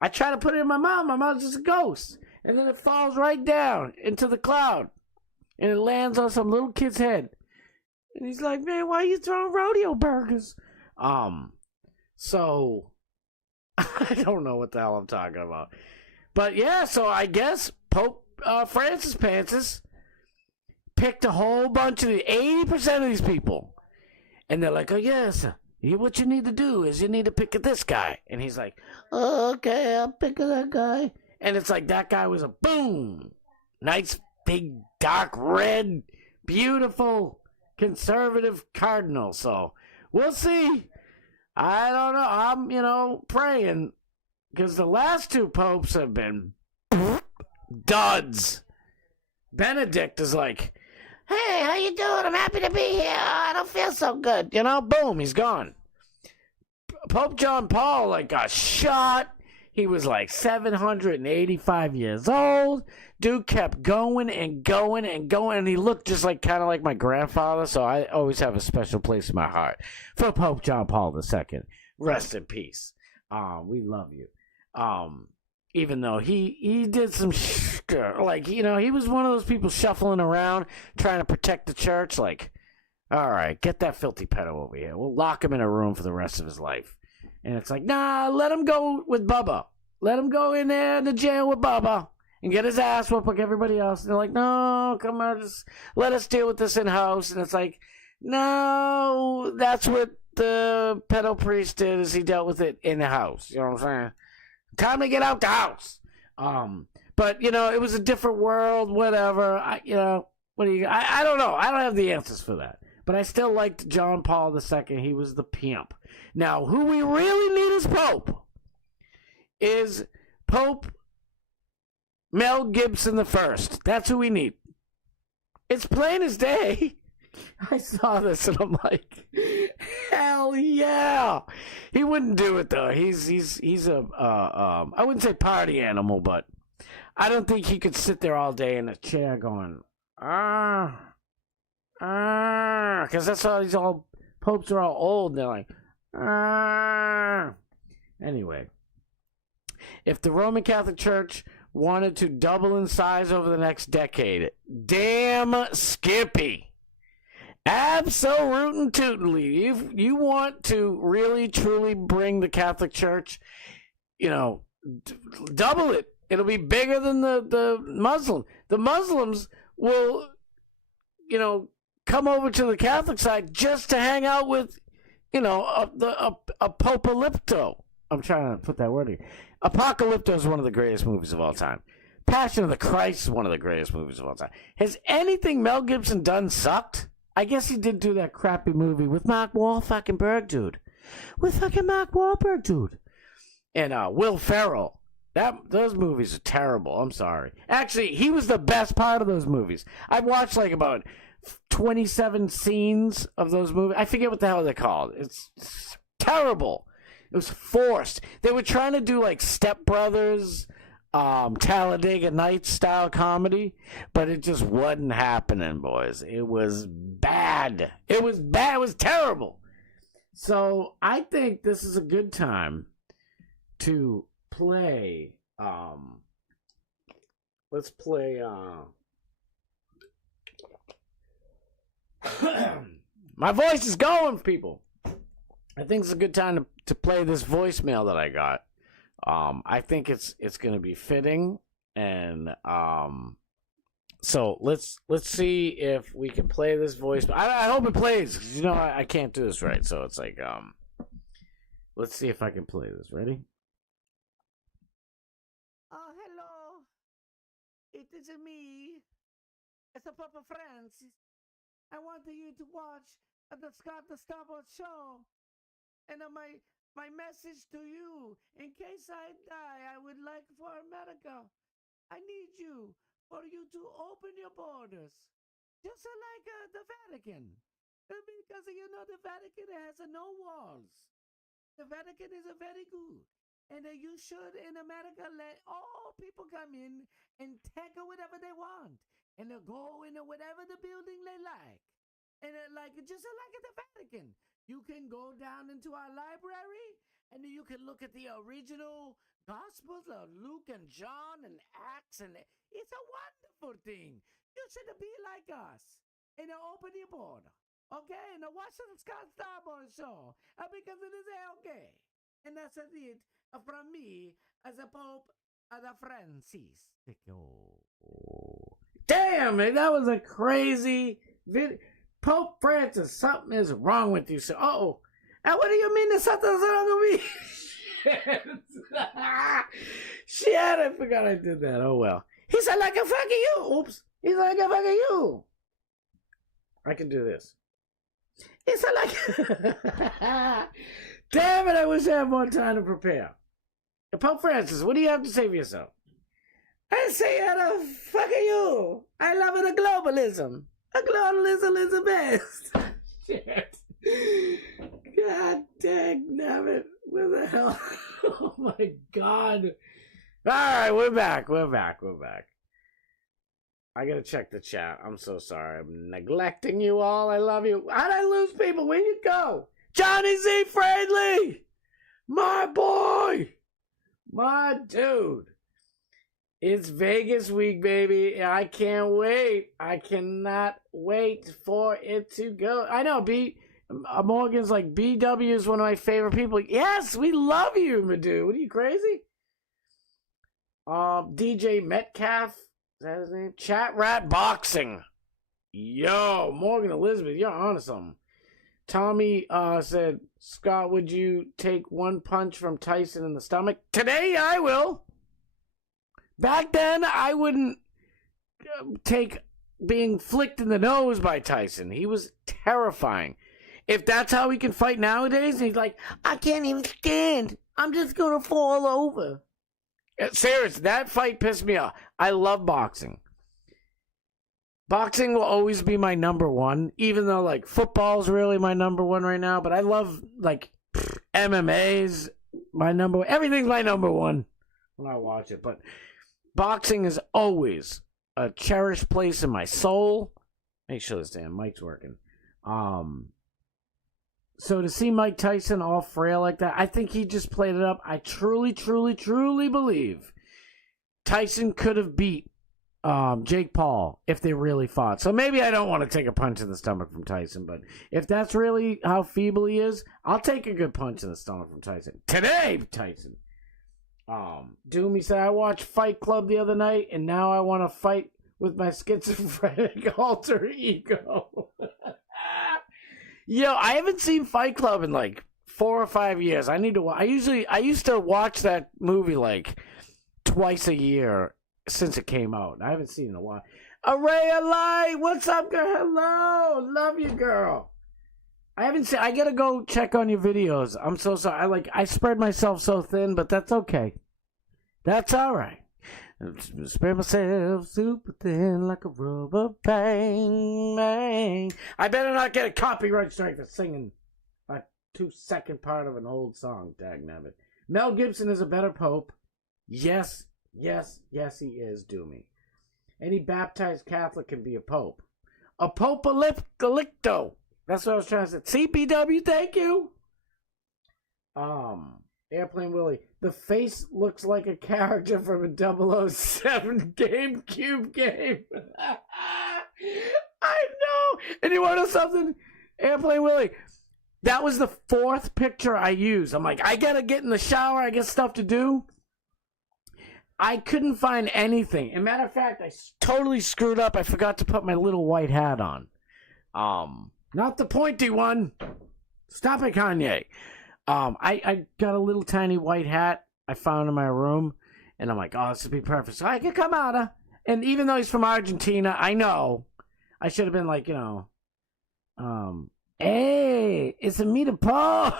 I try to put it in my mouth. My mouth's just a ghost. And then it falls right down into the cloud. And it lands on some little kid's head. And he's like, man, why are you throwing rodeo burgers? So, I don't know what the hell I'm talking about. But yeah, so I guess Pope Francis Pantsis picked a whole bunch of 80% of these people. And they're like, oh, yes, what you need to do is you need to pick this guy. And he's like, oh, okay, I'll pick that guy. And it's like that guy was a boom. Nice, big, dark red, beautiful, conservative cardinal. So we'll see. I don't know. I'm, praying. Because the last 2 popes have been duds. Benedict is like, hey, how you doing? I'm happy to be here. I don't feel so good. Boom, he's gone. Pope John Paul, got shot. He was 785 years old. Dude kept going and going and going, and he looked just kind of like my grandfather, so I always have a special place in my heart for Pope John Paul II. Rest in peace. We love you. Even though he did some he was one of those people shuffling around trying to protect the church. All right, get that filthy pedo over here. We'll lock him in a room for the rest of his life. And it's like, nah, let him go with Bubba. Let him go in there in the jail with Bubba and get his ass whooped like everybody else. And they're like, no, come on, just let us deal with this in-house. And it's like, no, that's what the pedo priest did, is he dealt with it in the house. You know what I'm saying? Time to get out the house. But, it was a different world, whatever. I don't know. I don't have the answers for that. But I still liked John Paul II. He was the pimp. Now, who we really need as Pope is Pope Mel Gibson I. That's who we need. It's plain as day. I saw this and I'm like, hell yeah. He wouldn't do it though. He's a I wouldn't say party animal, but I don't think he could sit there all day in a chair going, because that's all these all popes are all old. And they're like, Anyway, if the Roman Catholic Church wanted to double in size over the next decade. Damn Skippy. Absolutely. If you want to really, truly bring the Catholic Church, double it. It'll be bigger than the Muslim. The Muslims will, come over to the Catholic side just to hang out with, a Popalypto. I'm trying to put that word in. Apocalypto is one of the greatest movies of all time. Passion of the Christ is one of the greatest movies of all time. Has anything Mel Gibson done sucked? I guess he did do that crappy movie with Mark Wahlberg, dude. With fucking Mark Wahlberg, dude. And Will Ferrell. Those movies are terrible. I'm sorry. Actually, he was the best part of those movies. I've watched like about 27 scenes of those movies. I forget what the hell they're called. It's terrible. It was forced. They were trying to do like Step Brothers, Talladega Nights style comedy, but it just wasn't happening, boys. It was bad. It was bad. It was terrible. So I think this is a good time to play. Let's play. My voice is going, people. I think it's a good time to play this voicemail that I got. I think it's going to be fitting, and so let's see if we can play this voice. I hope it plays. 'Cause, I can't do this right, so it's like let's see if I can play this. Ready? Hello. It is me. It's a Papa Francis. I want you to watch the Starboard show. And my message to you, in case I die, I would like for America. I need you for you to open your borders, just like the Vatican. Because the Vatican has no walls. The Vatican is very good. And you should, in America, let all people come in and take whatever they want. And go in whatever the building they like. And just like at the Vatican. You can go down into our library, and you can look at the original Gospels of Luke and John and Acts, and it's a wonderful thing. You should be like us, and open your border, okay? Now watch the Scott Starboard show, because it is okay. And that's it from me as a Pope, as a Francis. Damn, man, that was a crazy video. Pope Francis, something is wrong with you. So, and what do you mean there's something wrong with me? Shit, I forgot I did that. Oh well. He said like a fucking you. Oops. He's like a fucking you. I can do this. He said like. Damn it! I wish I had more time to prepare. Pope Francis, what do you have to say for yourself? I say fucking you. I love it. Globalism. Globalism is the best. Shit. God damn it. Where the hell? Oh my God. Alright, we're back. I gotta check the chat. I'm so sorry. I'm neglecting you all. I love you. How'd I lose people? Where'd you go? Johnny Z Friendly! My boy! My dude. It's Vegas week, baby. I can't wait. I cannot wait for it to go. I know, Morgan's like, BW is one of my favorite people. Yes, we love you, my dude. What are you, crazy? DJ Metcalf, is that his name? Chat Rat Boxing. Yo, Morgan Elizabeth, you're on to something. Tommy said, Scott, would you take one punch from Tyson in the stomach? Today I will. Back then, I wouldn't take being flicked in the nose by Tyson. He was terrifying. If that's how he can fight nowadays, he's like, I can't even stand. I'm just going to fall over. Serious, that fight pissed me off. I love boxing. Boxing will always be my number one, even though, like, football's really my number one right now. But I love, like, MMA's my number one. Everything's my number one when I watch it. But boxing is always a cherished place in my soul. Make sure this damn mic's working. So to see Mike Tyson all frail like that, I think he just played it up. I truly, truly, truly believe Tyson could have beat Jake Paul if they really fought. So maybe I don't want to take a punch in the stomach from Tyson, but if that's really how feeble he is, I'll take a good punch in the stomach from Tyson. Today, Tyson. Doomy said, I watched Fight Club the other night, and now I want to fight with my schizophrenic alter ego. Yo, I haven't seen Fight Club in like 4 or 5 years. I need to. I used to watch that movie like twice a year since it came out. I haven't seen it in a while. Array of Light, what's up, girl? Hello, love you, girl. I haven't seen. I gotta go check on your videos. I'm so sorry. I spread myself so thin, but that's okay. That's all right. Spread myself super thin like a rubber bang. I better not get a copyright strike for singing a 2-second part of an old song. Dagnabbit. Mel Gibson is a better pope. Yes, yes, yes, he is, Doomy. Any baptized Catholic can be a pope. A pope-alypto. That's what I was trying to say. CPW, thank you. Airplane Willie. The face looks like a character from a 007 GameCube game. I know. And you want to know something? Airplane Willie. That was the 4th picture I used. I'm like, I gotta get in the shower. I got stuff to do. I couldn't find anything. As a matter of fact, I totally screwed up. I forgot to put my little white hat on. Not the pointy one. Stop it, Kanye. I got a little tiny white hat I found in my room, and I'm like, oh, this would be perfect. So I could come out. And even though he's from Argentina, I know I should have been like, hey, it's a meet Paul.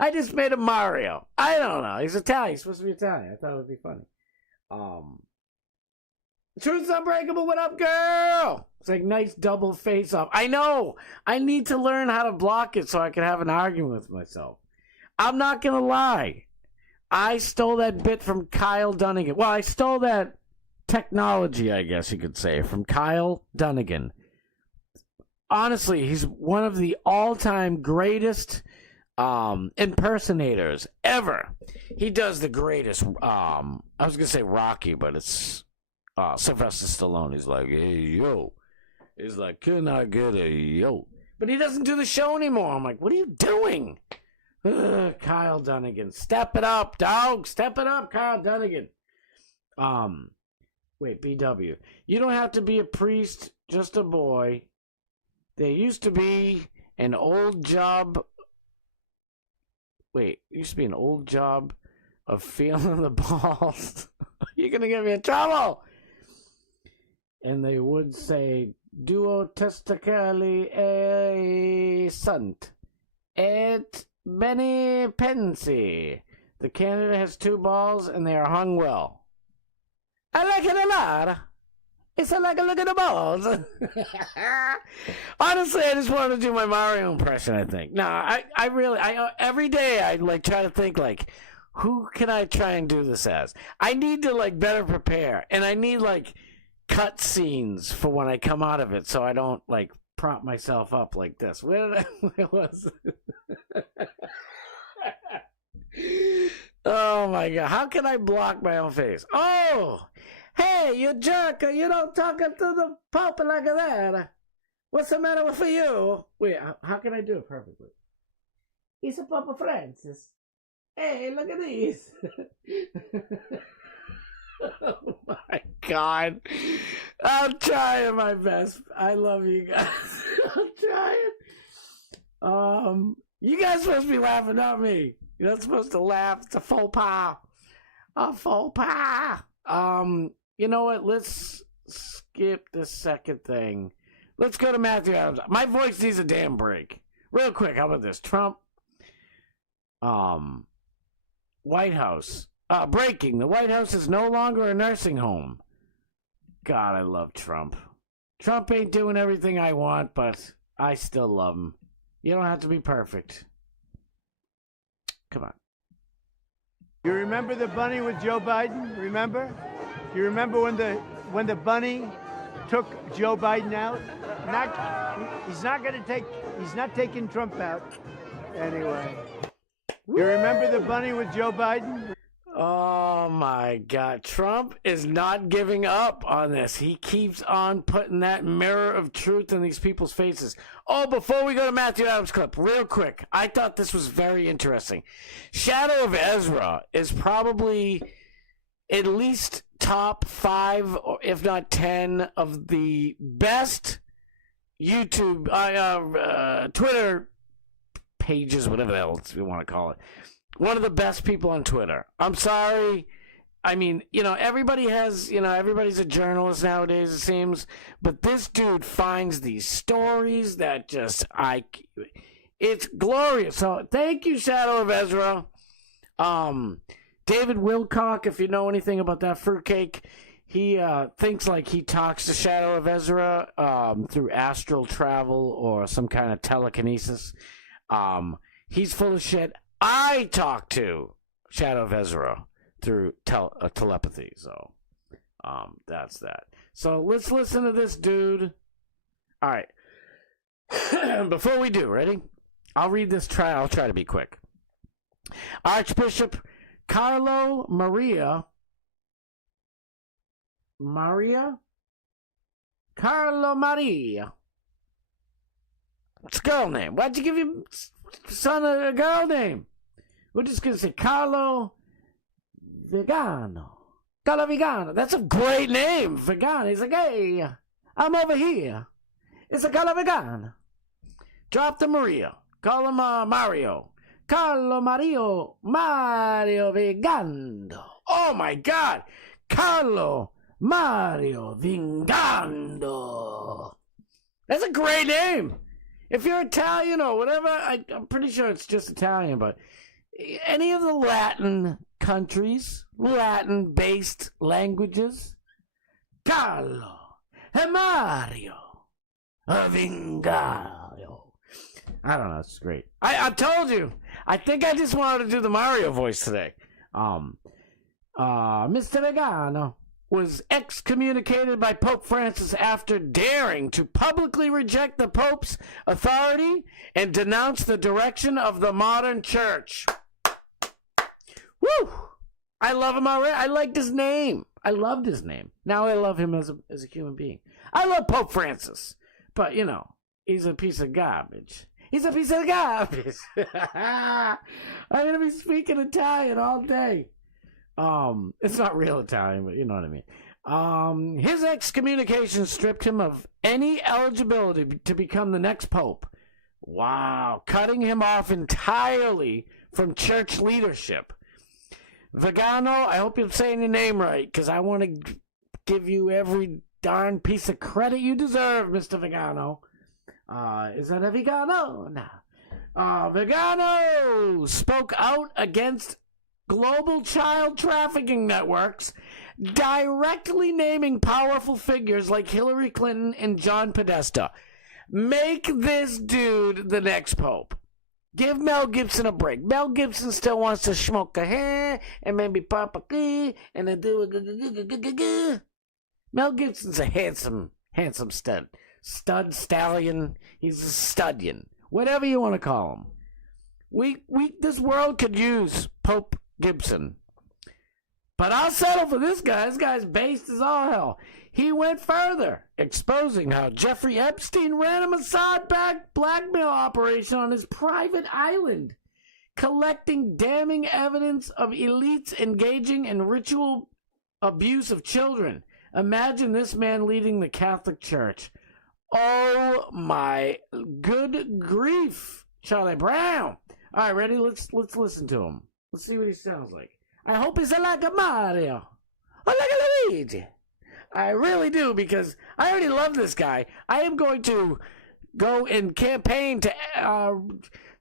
I just made a Mario. I don't know. He's Italian. He's supposed to be Italian. I thought it would be funny. Truth's Unbreakable, what up, girl? It's like nice double face off. I know. I need to learn how to block it so I can have an argument with myself. I'm not going to lie. I stole that bit from Kyle Dunnigan. Well, I stole that technology, I guess you could say, from Kyle Dunnigan. Honestly, he's one of the all-time greatest impersonators ever. He does the greatest, I was going to say Rocky, but it's Sylvester Stallone. He's like, hey, yo. He's like, can I get a yo? But he doesn't do the show anymore. I'm like, what are you doing? Kyle Dunnigan. Step it up, dog. Step it up, Kyle Dunnigan. Wait, BW. You don't have to be a priest, just a boy. There used to be an old job. Wait, used to be an old job of feeling the balls. You're going to get me in trouble. And they would say, duo testicali e sunt, et bene pensi. The candidate has 2 balls and they are hung well. I like it a lot. It's like a look at the balls. Honestly, I just wanted to do my Mario impression, I think. No, I really, every day I try to think who can I try and do this as? I need to better prepare, and I need cut scenes for when I come out of it, so I don't prop myself up like this. Where was it? Oh my god! How can I block my own face? Oh, hey, you jerk! You don't talk to the Pope like that. What's the matter with you? Wait, how can I do it perfectly? He's a Papa Francis. Hey, look at these. Oh my god. I'm trying my best. I love you guys. I'm trying. You guys supposed to be laughing, not me. You're not supposed to laugh. It's a faux pas. A faux pas. You know what? Let's skip the second thing. Let's go to Matthew Adams. My voice needs a damn break. Real quick, how about this? Trump. White House. Breaking. The White House is no longer a nursing home. God, I love Trump. Trump ain't doing everything I want, but I still love him. You don't have to be perfect. Come on. You remember the bunny with Joe Biden? Remember? You remember when the bunny took Joe Biden out? He's not taking Trump out. Anyway. You remember the bunny with Joe Biden? Oh my God. Trump is not giving up on this. He keeps on putting that mirror of truth in these people's faces. Oh, before we go to Matthew Adams' clip, real quick, I thought this was very interesting. Shadow of Ezra is probably at least top 5, or if not 10, of the best YouTube, Twitter pages, whatever else we want to call it. One of the best people on Twitter. I'm sorry. I mean, everybody has, everybody's a journalist nowadays, it seems. But this dude finds these stories that it's glorious. So thank you, Shadow of Ezra. David Wilcock, if you know anything about that fruitcake, he thinks like he talks to Shadow of Ezra through astral travel or some kind of telekinesis. He's full of shit. I talk to Shadow of Ezra through telepathy, so that's that. So let's listen to this dude. All right. Before we do, ready? I'll read this. I'll try to be quick. Archbishop Carlo Maria. What's a girl name? Why'd you give your son a girl name? We're just going to say Carlo Vigano. Carlo Vigano. That's a great name. Vigano. He's like, hey, I'm over here. It's a Carlo Vigano. Drop the Maria. Call him Mario. Carlo Mario Vigando. Oh, my God. Carlo Mario Vigando. That's a great name. If you're Italian or whatever, I'm pretty sure it's just Italian, but any of the Latin countries, Latin-based languages, Carlo and Mario Vingario. I don't know, it's great. I told you, I think I just wanted to do the Mario voice today. Mr. Vigano was excommunicated by Pope Francis after daring to publicly reject the Pope's authority and denounce the direction of the modern church. Woo! I love him already. I liked his name. I loved his name. Now I love him as a human being. I love Pope Francis, but he's a piece of garbage. He's a piece of garbage. I'm gonna be speaking Italian all day. It's not real Italian, but you know what I mean. His excommunication stripped him of any eligibility to become the next pope. Wow, cutting him off entirely from church leadership. Vigano, I hope you're saying your name right, because I want to give you every darn piece of credit you deserve, Mr. Vigano. Is that a Vigano? No. Vigano spoke out against global child trafficking networks, directly naming powerful figures like Hillary Clinton and John Podesta. Make this dude the next pope. Give Mel Gibson a break. Mel Gibson still wants to smoke a hair and maybe pop a key and then do a Mel Gibson's a handsome stallion. He's a studdion, whatever you want to call him. This world could use Pope Gibson. But I'll settle for this guy. This guy's based as all hell. He went further, exposing how Jeffrey Epstein ran a Mossad-backed blackmail operation on his private island, collecting damning evidence of elites engaging in ritual abuse of children. Imagine this man leading the Catholic Church. Oh my good grief, Charlie Brown. All right, ready? Let's listen to him. Let's see what he sounds like. I hope he's like a Mario or like a Luigi. I really do, because I already love this guy. I am going to go and campaign to,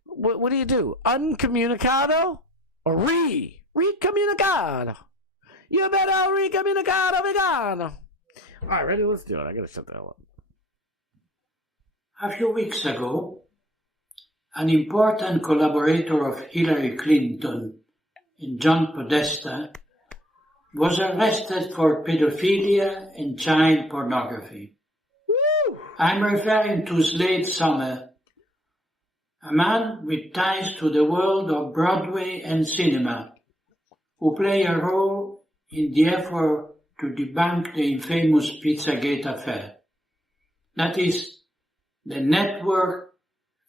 what do you do? Uncomunicado or recomunicado? You better recomunicado vegano. All right, ready? Let's do it. I got to shut the hell up. A few weeks ago, an important collaborator of Hillary Clinton, John Podesta, was arrested for pedophilia and child pornography. Woo! I'm referring to Slade Summer, a man with ties to the world of Broadway and cinema, who play a role in the effort to debunk the infamous Pizzagate affair. That is, the network,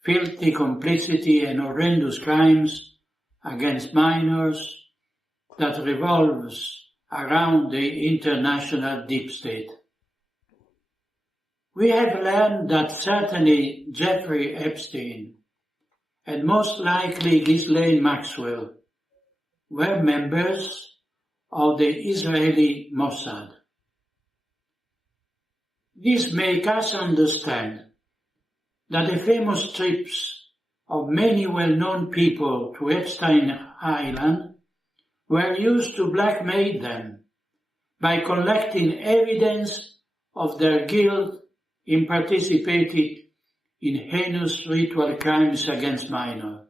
filthy complicity and horrendous crimes against minors that revolves around the international deep state. We have learned that certainly Jeffrey Epstein and most likely Ghislaine Maxwell were members of the Israeli Mossad. This makes us understand that the famous trips of many well-known people to Epstein Island were used to blackmail them by collecting evidence of their guilt in participating in heinous ritual crimes against minors.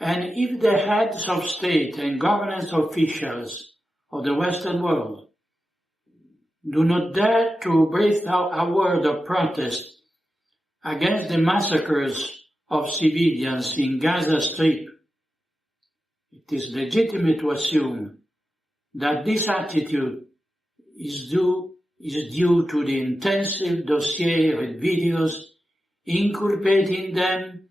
And if the heads of state and governance officials of the Western world do not dare to breathe out a word of protest against the massacres of civilians in Gaza Strip, it is legitimate to assume that this attitude is due to the intensive dossier with videos inculpating them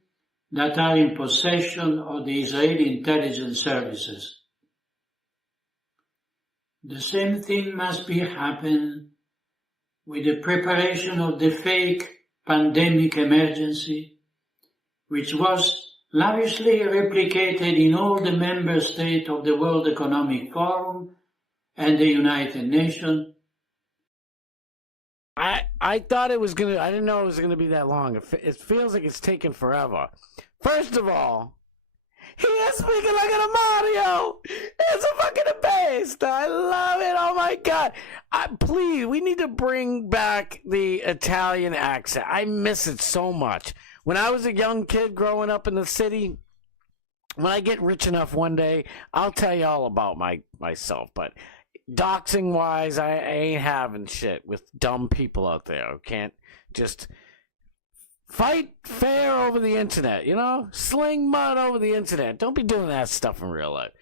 that are in possession of the Israeli intelligence services. The same thing must be happening with the preparation of the fake pandemic emergency, which was lavishly replicated in all the member states of the World Economic Forum and the United Nations. I thought it was gonna. I didn't know it was gonna be that long. It feels like it's taken forever. First of all, he is speaking like an Mario. It's a fucking beast. I love it. Oh my god! Please, we need to bring back the Italian accent. I miss it so much. When I was a young kid growing up in the city, when I get rich enough one day, I'll tell you all about myself. But doxing wise, I ain't having shit with dumb people out there who can't just fight fair over the internet, you know? Sling mud over the internet. Don't be doing that stuff in real life.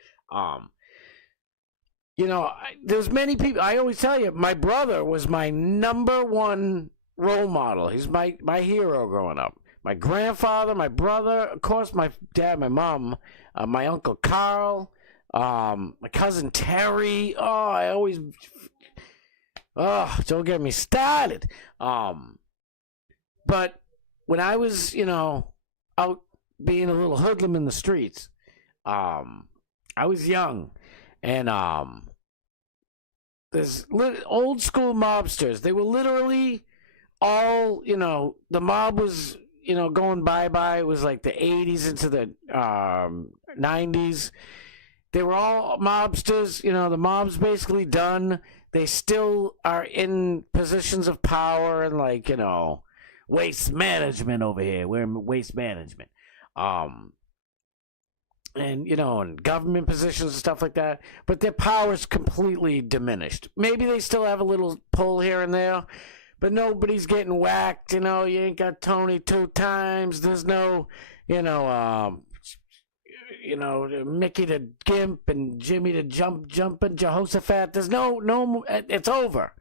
You know, there's many people. I always tell you, my brother was my number one role model. He's my hero growing up. My grandfather, my brother, of course, my dad, my mom, my uncle Carl, my cousin Terry. Don't get me started. But when I was, out being a little hoodlum in the streets, I was young, and there's old school mobsters. They were literally all, the mob was, going bye-bye. It was like the 80s into the 90s. They were all mobsters. The mob's basically done. They still are in positions of power and, waste management over here. We're in waste management. And government positions and stuff like that. But their power's completely diminished. Maybe they still have a little pull here and there, but nobody's getting whacked. You ain't got Tony 2 times. There's no, Mickey the Gimp and Jimmy the Jumping Jehoshaphat. There's no, it's over.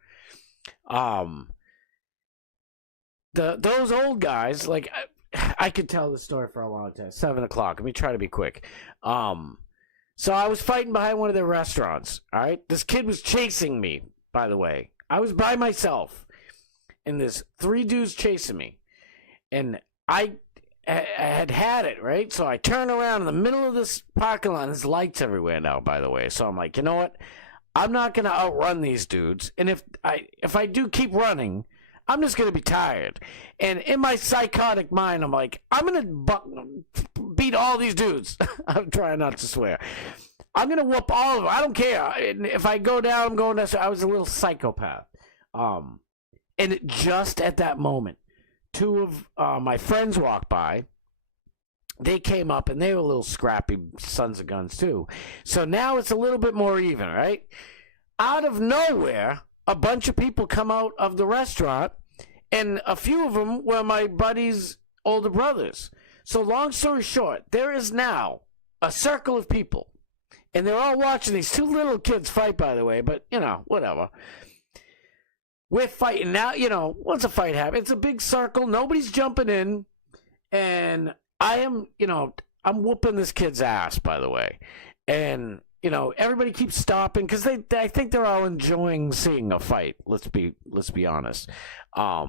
Those old guys, I could tell the story for a long time. 7 o'clock. Let me try to be quick. So I was fighting behind one of their restaurants. All right, this kid was chasing me. By the way, I was by myself, and there's 3 dudes chasing me, and I had it right. So I turn around in the middle of this parking lot. There's lights everywhere now. By the way, so I'm like, you know what? I'm not gonna outrun these dudes, and if I do keep running, I'm just going to be tired. And in my psychotic mind, I'm like, I'm going to beat all these dudes. I'm trying not to swear. I'm going to whoop all of them. I don't care. And if I go down, I'm going down. So I was a little psychopath. And just at that moment, 2 of my friends walked by. They came up, and they were little scrappy sons of guns, too. So now it's a little bit more even, right? Out of nowhere, a bunch of people come out of the restaurant, and a few of them were my buddy's older brothers. So long story short, there is now a circle of people And they're all watching these two little kids fight, by the way, but, whatever. We're fighting now, once a fight happens, it's a big circle, nobody's jumping in, and I am, I'm whooping this kid's ass, by the way. And, everybody keeps stopping, because I think they're all enjoying seeing a fight, let's be honest. They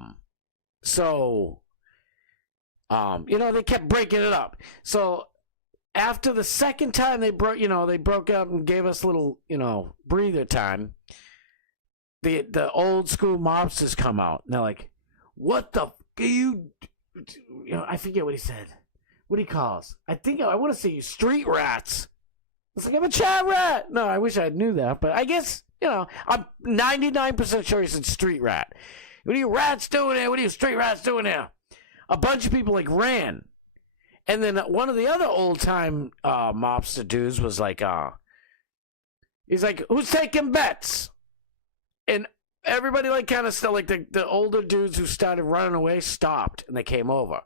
kept breaking it up. So after the second time they broke up and gave us a little, breather time, the old school mobsters come out and they're like, "What the are you?" I forget what he said. What he calls? I want to say you street rats. It's like, I'm a chat rat. No, I wish I knew that, but I guess I'm 99% sure he said street rat. What are you rats doing here? What are you street rats doing here? A bunch of people ran. And then one of the other old-time mobster dudes was like, he's like, "Who's taking bets?" And everybody kind of still, the older dudes who started running away stopped, and they came over.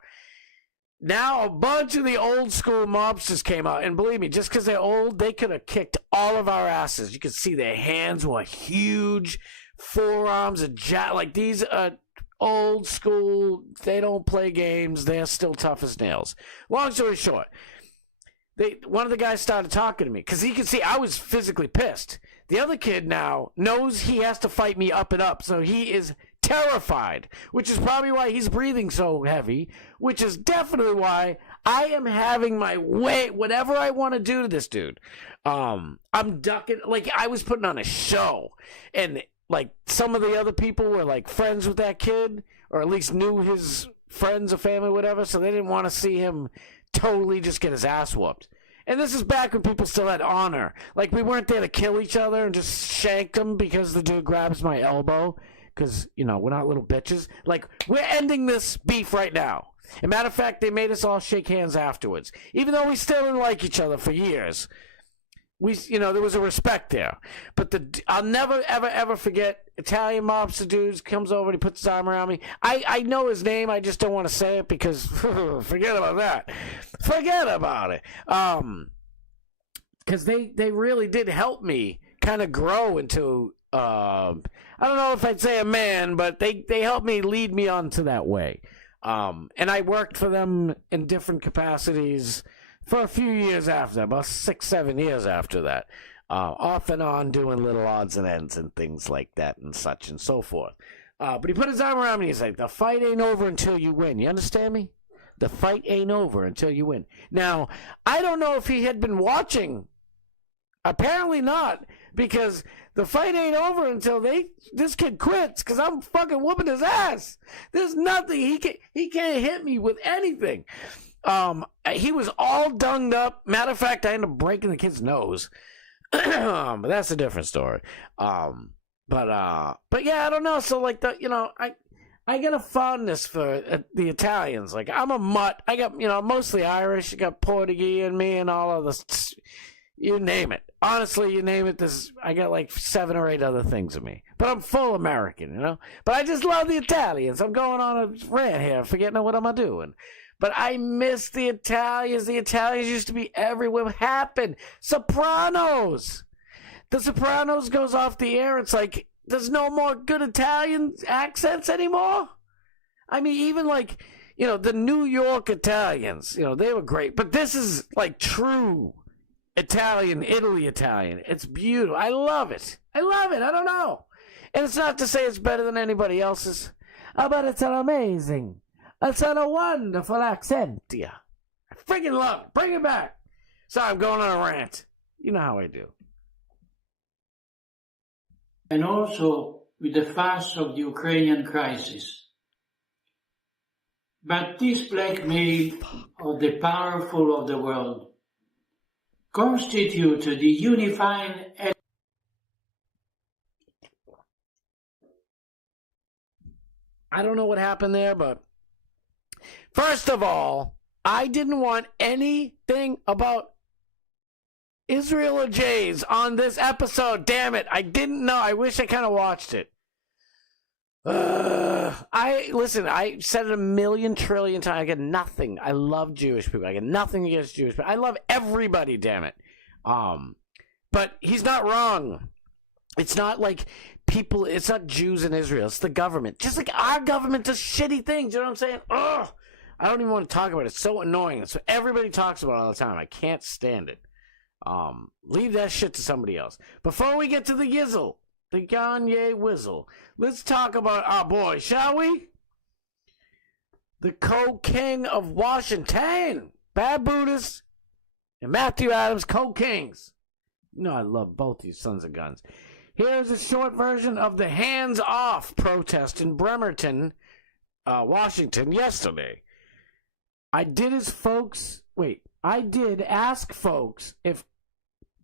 Now a bunch of the old-school mobsters came out, and believe me, just because they're old, they could have kicked all of our asses. You could see their hands were huge, forearms, these old school, they don't play games, they're still tough as nails. Long story short, one of the guys started talking to me because he could see I was physically pissed. The other kid now knows he has to fight me up and up, so he is terrified, which is probably why he's breathing so heavy, which is definitely why I am having my way, whatever I want to do to this dude. I'm ducking, I was putting on a show, and some of the other people were friends with that kid, or at least knew his friends or family, whatever, so they didn't want to see him totally just get his ass whooped. And this is back when people still had honor. We weren't there to kill each other and just shank them because the dude grabs my elbow, because, we're not little bitches. We're ending this beef right now. As a matter of fact, they made us all shake hands afterwards, even though we still didn't like each other for years. There was a respect there. But I'll never, ever, ever forget Italian mobster dudes comes over and he puts his arm around me. I know his name. I just don't want to say it because forget about that. Forget about it. Because they really did help me kind of grow into, I don't know if I'd say a man, but they helped me lead me onto that way. And I worked for them in different capacities for a few years after that, about 6-7 years after that, off and on doing little odds and ends and things like that and such and so forth. But he put his arm around me and he's like, "The fight ain't over until you win." You understand me? The fight ain't over until you win. Now, I don't know if he had been watching. Apparently not, because the fight ain't over until this kid quits, because I'm fucking whooping his ass. There's nothing. He can't hit me with anything. He was all dunged up. Matter of fact, I ended up breaking the kid's nose. But that's a different story. But yeah, I don't know. So I got a fondness for the Italians. I'm a mutt. I got, mostly Irish. I got Portuguese in me and all of this. You name it. Honestly, you name it. I got 7 or 8 other things in me. But I'm full American, But I just love the Italians. I'm going on a rant here, forgetting what I'm doing. But I miss the Italians. The Italians used to be everywhere. What happened? Sopranos. The Sopranos goes off the air. It's there's no more good Italian accents anymore. I mean, even the New York Italians, they were great. But this is true Italian, Italy Italian. It's beautiful. I love it. I don't know. And it's not to say it's better than anybody else's. But it's an amazing. It's a wonderful accent. Yeah. I freaking love it. Bring it back. Sorry, I'm going on a rant. You know how I do. And also with the fuss of the Ukrainian crisis. But this blackmail of the powerful of the world constitute the unifying. I don't know what happened there, but first of all, I didn't want anything about Israel or Jays on this episode. Damn it. I didn't know. I wish I kind of watched it. I said it a million trillion times. I get nothing. I love Jewish people. I get nothing against Jewish people. I love everybody, damn it. But he's not wrong. It's not like people, it's not Jews in Israel, it's the government. Just like our government does shitty things, you know what I'm saying? Ugh! I don't even want to talk about it. It's so annoying. So everybody talks about it all the time. I can't stand it. Leave that shit to somebody else. Before we get to the yizzle, the Kanye whizzle, let's talk about our boy, shall we? The co-king of Washington, Bad Buddhist, and Matthew Adams, co-kings. You know I love both these sons of guns. Here's a short version of the Hands Off protest in Bremerton, Washington, yesterday. I did ask folks if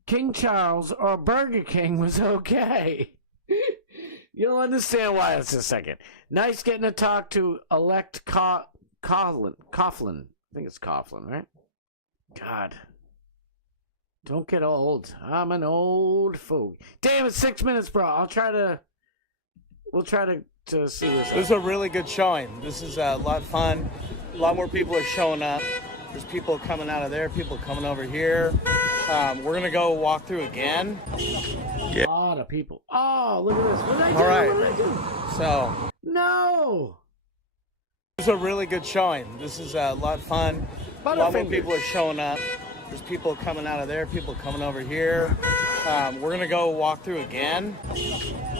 King Charles or Burger King was okay. You'll understand why in a second. Nice getting to talk to elect Coughlin. I think it's Coughlin, right? God. Don't get old. I'm an old fool. Damn, it's 6 minutes, bro. We'll try to see this. This is a really good showing. This is a lot of fun. A lot more people are showing up. There's people coming out of there, people coming over here. We're going to go walk through again. Yeah. A lot of people. Oh, look at this. What did I do? All right. What did I do? So. No. This is a really good showing. This is a lot of fun. A lot more people are showing up. There's people coming out of there, people coming over here. We're going to go walk through again.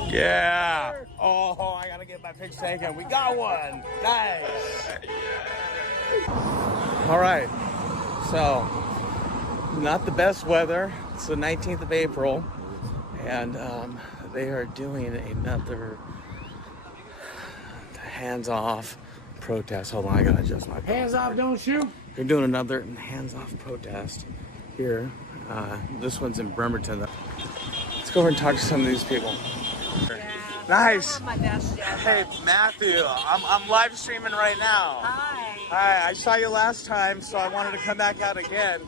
Yeah. Oh, I got to get my picture taken. We got one. Nice. All right. So, not the best weather. It's the 19th of April. And they are doing another hands-off protest. Hold on, I got to adjust my phone. Hands off, don't shoot. They're doing another hands-off protest here. This one's in Bremerton. Let's go over and talk to some of these people. Nice. Hey, Matthew, I'm live streaming right now. Hi, I saw you last time, so I wanted to come back out again.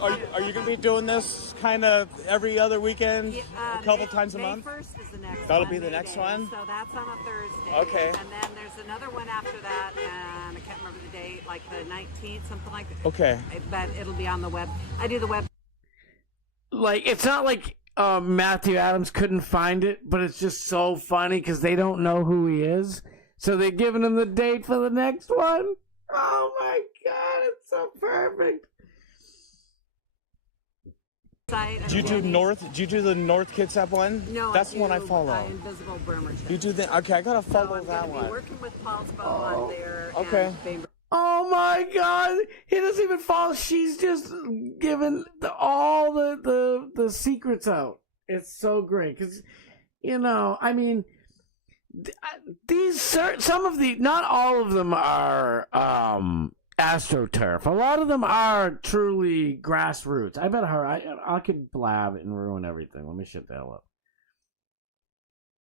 Are you going to be doing this kind of every other weekend, a couple times a month? May 1st is the next That'll one, be the next one? So that's on a Thursday. Okay. And then there's another one after that, and I can't remember the date, like the 19th, something like that. Okay. But it'll be on the web. I do the web. Like, it's not like Matthew Adams couldn't find it, but it's just so funny because they don't know who he is. So they're giving him the date for the next one. Oh my God, it's so perfect. Did you do North? Did you do the North Kitsap one? No, that's the one I follow. Invisible Bremerton. You do the okay. I gotta follow that one. I'm working with Paul's on there. Okay. Oh my God, he doesn't even follow. She's just giving all the secrets out. It's so great because, I mean, some of the, not all of them are AstroTurf. A lot of them are truly grassroots. I bet I could blab and ruin everything. Let me shut the hell up.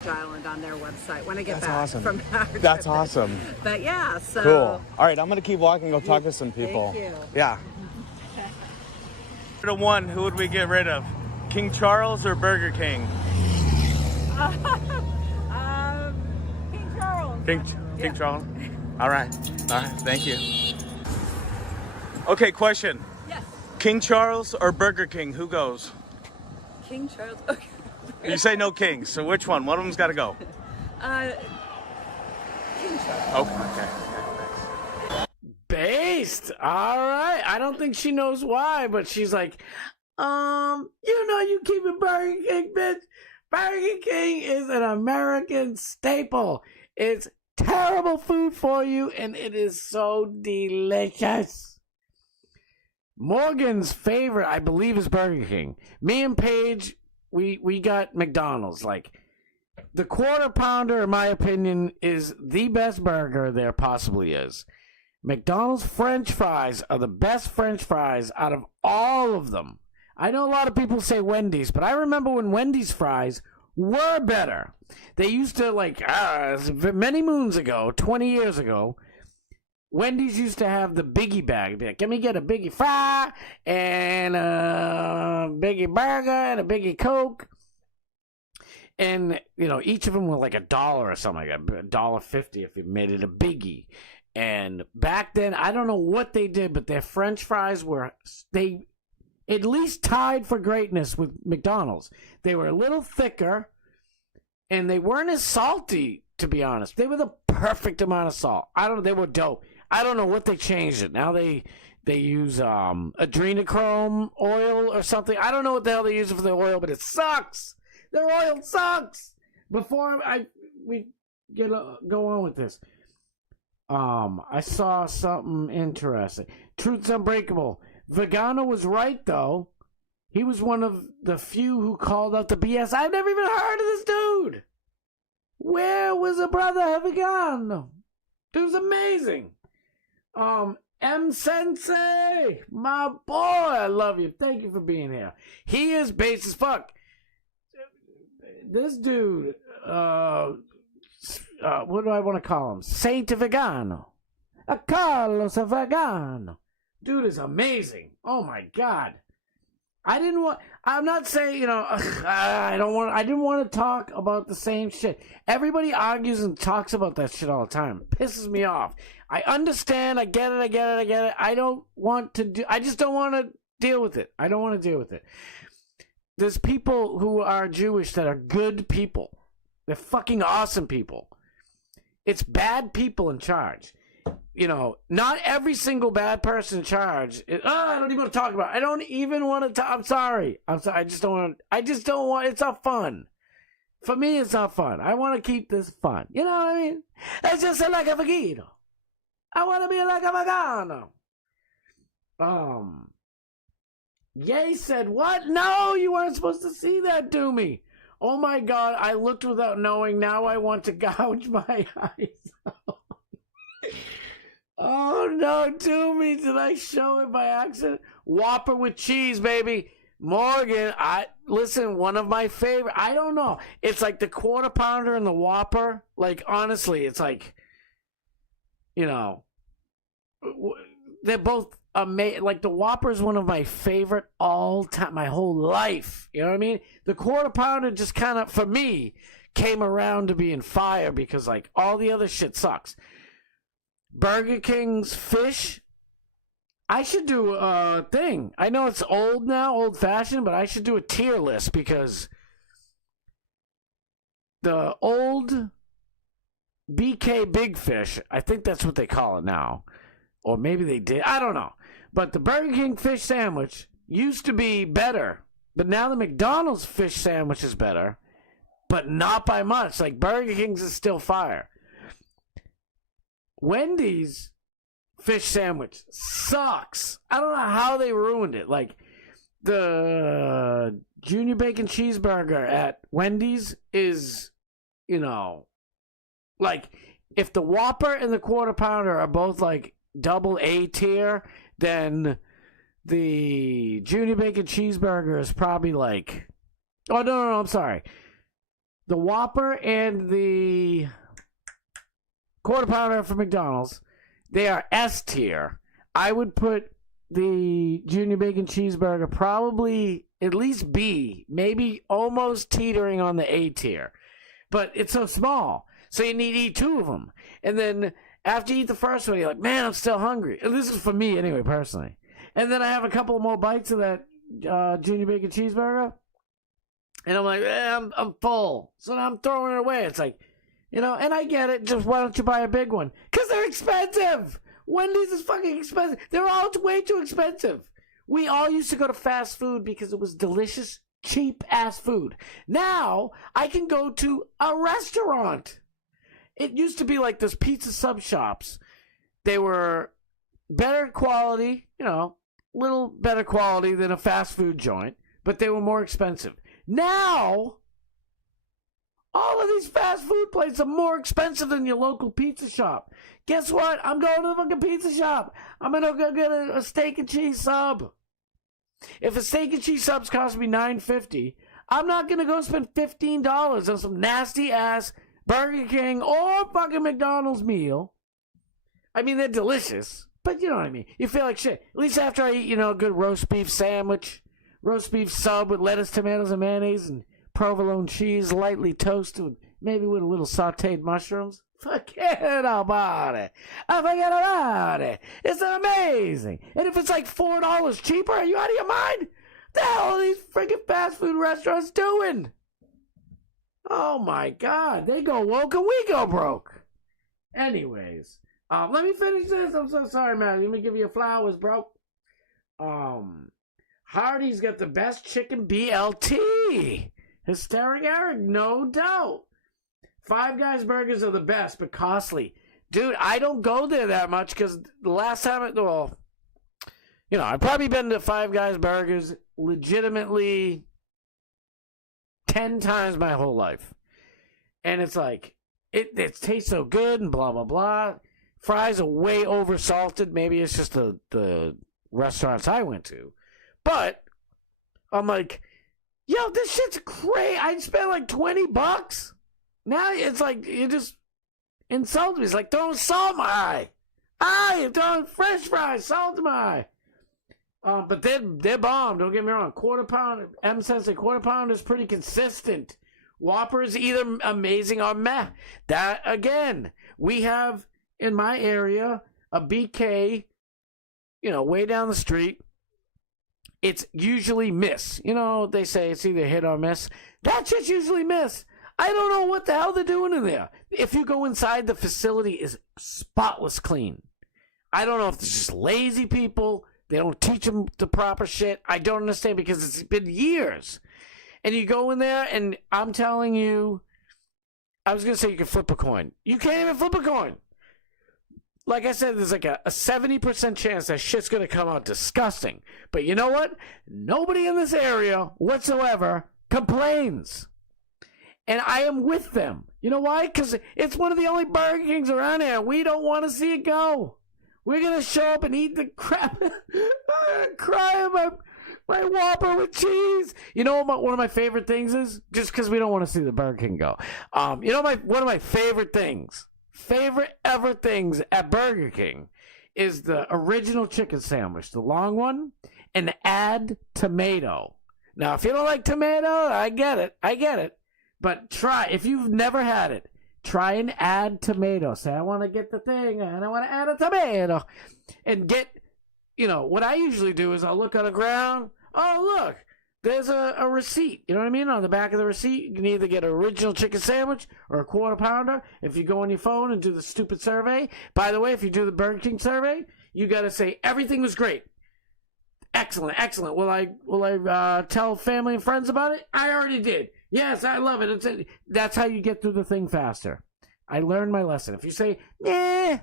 Island on their website when I get That's back awesome. from our trip. That's awesome. But yeah, so Cool. All right, I'm gonna keep walking. Go talk to some people. Thank you. Yeah. To one, who would we get rid of? King Charles or Burger King? King Charles. King Charles. All right. Thank you. Okay, question. Yes. King Charles or Burger King? Who goes? King Charles. Okay. You say no kings, so which one? One of them's got to go. King Charles. Okay. Based. All right. I don't think she knows why, but she's like, you keep it Burger King, bitch. Burger King is an American staple. It's terrible food for you, and it is so delicious. Morgan's favorite, I believe, is Burger King. Me and Paige, we got McDonald's. Like, the Quarter Pounder, in my opinion, is the best burger there possibly is. McDonald's French fries are the best French fries out of all of them. I know a lot of people say Wendy's, but I remember when Wendy's fries were better. They used to, many moons ago, 20 years ago, Wendy's used to have the biggie bag. Like, let me get a biggie fry and a biggie burger and a biggie Coke. And, each of them were like $1 or something like that. $1.50 if you made it a biggie. And back then, I don't know what they did, but their French fries at least tied for greatness with McDonald's. They were a little thicker, and they weren't as salty, to be honest. They were the perfect amount of salt. They were dope. I don't know what they changed it. Now they use adrenochrome oil or something. I don't know what the hell they use for the oil, but it sucks. Their oil sucks. Before we go on with this, I saw something interesting. Truth's Unbreakable. Vegano was right, though. He was one of the few who called out the BS. I've never even heard of this dude. Where was a brother Vegano? Dude's amazing. M Sensei, my boy, I love you. Thank you for being here. He is base as fuck. This dude, what do I want to call him? Saint Vegano. Carlos Vegano. Dude is amazing. Oh my God. I'm not saying, I didn't want to talk about the same shit. Everybody argues and talks about that shit all the time. It pisses me off. I understand. I get it. I just don't want to deal with it. I don't want to deal with it. There's people who are Jewish that are good people. They're fucking awesome people. It's bad people in charge. Not every single bad person in charge. I don't even want to talk about it. I don't even want to I'm sorry. I just don't want. It's not fun. For me, it's not fun. I want to keep this fun. You know what I mean? It's just like a vegano. I want to be like a vegano. Ye said, what? No, you weren't supposed to see that, Doomy. Oh my God, I looked without knowing. Now I want to gouge my eyes. Oh no, Doomy, did I show it by accident? Whopper with cheese, baby. Morgan, listen, one of my favorite, I don't know. It's like the Quarter Pounder and the Whopper. Like, honestly, it's like, they're both amazing. Like, the Whopper is one of my favorite all time, my whole life. You know what I mean? The Quarter Pounder just kind of, for me, came around to being fire because, like, all the other shit sucks. Burger King's fish, I should do a thing. I know it's old now, old-fashioned, but I should do a tier list because the old BK Big Fish, I think that's what they call it now. Or maybe they did. I don't know. But the Burger King fish sandwich used to be better. But now the McDonald's fish sandwich is better. But not by much. Like, Burger King's is still fire. Wendy's fish sandwich sucks. I don't know how they ruined it. Like, the Junior Bacon Cheeseburger at Wendy's is, like, if the Whopper and the Quarter Pounder are both, like, double A tier, then the Junior Bacon Cheeseburger is probably, like... Oh, no, I'm sorry. The Whopper and the Quarter Pounder from McDonald's, they are S tier. I would put the Junior Bacon Cheeseburger probably at least B, maybe almost teetering on the A tier. But it's so small, so you need to eat two of them. And then after you eat the first one, you're like, man, I'm still hungry. And this is for me anyway, personally. And then I have a couple more bites of that Junior Bacon Cheeseburger, and I'm like, I'm full. So now I'm throwing it away. It's like, and I get it. Just why don't you buy a big one? Because they're expensive. Wendy's is fucking expensive. They're all way too expensive. We all used to go to fast food because it was delicious, cheap-ass food. Now, I can go to a restaurant. It used to be like those pizza sub shops. They were better quality, little better quality than a fast food joint, but they were more expensive. Now, all of these fast food places are more expensive than your local pizza shop. Guess what? I'm going to the fucking pizza shop. I'm going to go get a steak and cheese sub. If a steak and cheese sub's cost me $9.50, I'm not going to go spend $15 on some nasty-ass Burger King or fucking McDonald's meal. I mean, they're delicious, but you know what I mean. You feel like shit. At least after I eat, a good roast beef sandwich, roast beef sub with lettuce, tomatoes, and mayonnaise, and provolone cheese lightly toasted with maybe with a little sauteed mushrooms. Forget about it. I forget about it. It's amazing. And if it's like $4 cheaper, are you out of your mind? What the hell are these freaking fast food restaurants doing? Oh my God. They go woke and we go broke. Anyways, let me finish this. I'm so sorry, man. Let me give you flowers, bro. Hardy's got the best chicken BLT. Hysteric Eric, no doubt. Five Guys burgers are the best, but costly. Dude, I don't go there that much because the last time, I've probably been to Five Guys burgers legitimately 10 times my whole life. And it's like, it tastes so good and blah, blah, blah. Fries are way over salted. Maybe it's just the restaurants I went to. But I'm like, yo, this shit's great. I'd spend like $20. Now it's like, you just insult me. It's like throwing salt in my eye. You're throwing French fries, salt in my eye. But they're bomb. Don't get me wrong. Quarter pound, M says a quarter pound is pretty consistent. Whopper is either amazing or meh. That, again, we have in my area a BK, way down the street. It's usually miss. They say it's either hit or miss. That shit's usually miss. I don't know what the hell they're doing in there. If you go inside, the facility is spotless clean. I don't know if it's just lazy people. They don't teach them the proper shit. I don't understand because it's been years. And you go in there, and I'm telling you, I was going to say you can flip a coin. You can't even flip a coin. Like I said, there's like a 70% chance that shit's going to come out disgusting. But you know what? Nobody in this area whatsoever complains. And I am with them. You know why? Because it's one of the only Burger Kings around here. We don't want to see it go. We're going to show up and eat the crap. Cry about my Whopper with cheese. You know what one of my favorite things is? Just because we don't want to see the Burger King go. One of my favorite things, favorite ever things at Burger King is the original chicken sandwich, the long one, and add tomato. Now, if you don't like tomato, I get it. But try, if you've never had it, try and add tomato. Say, I want to get the thing, and I want to add a tomato. And get, what I usually do is I'll look on the ground. Oh, look, there's a receipt. You know what I mean? On the back of the receipt, you can either get an original chicken sandwich or a quarter pounder. If you go on your phone and do the stupid survey. By the way, if you do the Burger King survey, you got to say, everything was great. Excellent. Will I tell family and friends about it? I already did. Yes, I love it. That's how you get through the thing faster. I learned my lesson. If you say, nah,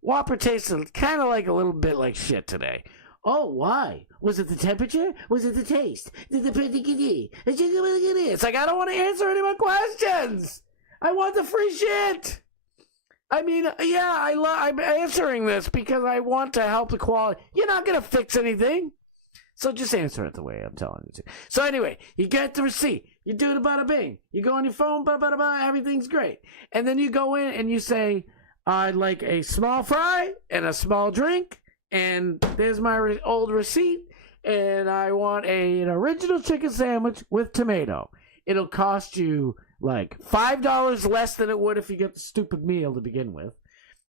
Whopper tasted kind of like a little bit like shit today. Oh, why? Was it the temperature? Was it the taste? It's like, I don't want to answer any more questions. I want the free shit. I mean, yeah, I'm answering this because I want to help the quality. You're not going to fix anything. So just answer it the way I'm telling you to. So anyway, you get the receipt. You do the bada bing. You go on your phone, bada bada bada, everything's great. And then you go in and you say, I'd like a small fry and a small drink. And there's my old receipt. And I want an original chicken sandwich with tomato. It'll cost you like $5 less than it would if you get the stupid meal to begin with.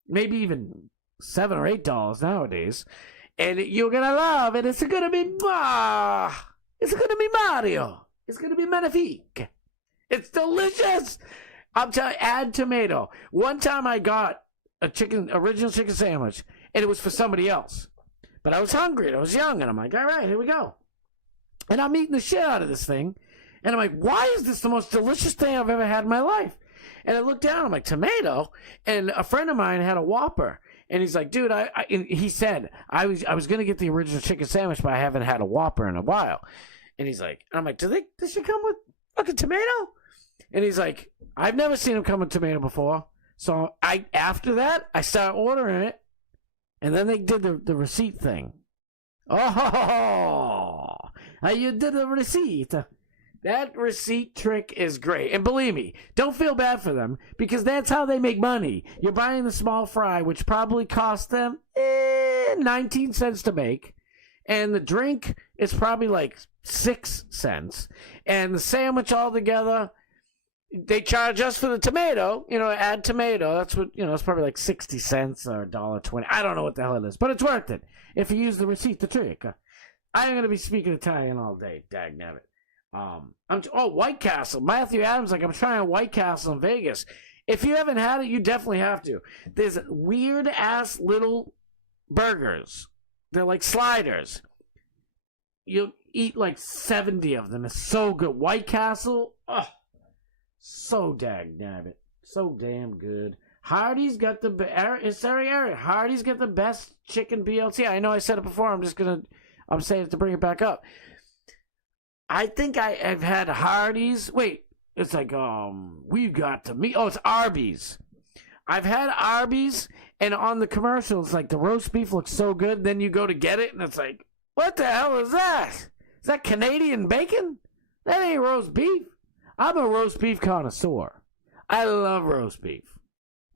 Maybe even $7 or $8 nowadays. And you're going to love it. It's going to be Mario. It's going to be magnifique. It's delicious. I'm telling you, add tomato. One time I got original chicken sandwich, and it was for somebody else. But I was hungry, and I was young, and I'm like, all right, here we go. And I'm eating the shit out of this thing. And I'm like, why is this the most delicious thing I've ever had in my life? And I looked down, I'm like, tomato? And a friend of mine had a Whopper. And he's like, dude, he said, I was going to get the original chicken sandwich, but I haven't had a Whopper in a while. And he's like, I'm like, does she come with fucking tomato? And he's like, I've never seen them come with tomato before. So after that, I started ordering it. And then they did the receipt thing. Oh, you did the receipt. That receipt trick is great. And believe me, don't feel bad for them because that's how they make money. You're buying the small fry, which probably cost them 19 cents to make. And the drink is probably like 6 cents. And the sandwich altogether, they charge us for the tomato, add tomato. That's what, it's probably like 60 cents or $1.20. I don't know what the hell it is, but it's worth it if you use the receipt to trick. I'm going to be speaking Italian all day, dagnabbit. White Castle. Matthew Adams, I'm trying White Castle in Vegas. If you haven't had it, you definitely have to. There's weird-ass little burgers. They're like sliders. You'll eat like 70 of them. It's so good. White Castle, so dagnabbit. So damn good. Hardee's got the Hardee's got the best chicken BLT. I know I said it before. I'm saying it to bring it back up. I think I've had Hardee's. Wait, it's like we've got to meet. Oh, it's Arby's. I've had Arby's, and on the commercials, like the roast beef looks so good. Then you go to get it, and it's like, what the hell is that? Is that Canadian bacon? That ain't roast beef. I'm a roast beef connoisseur. I love roast beef.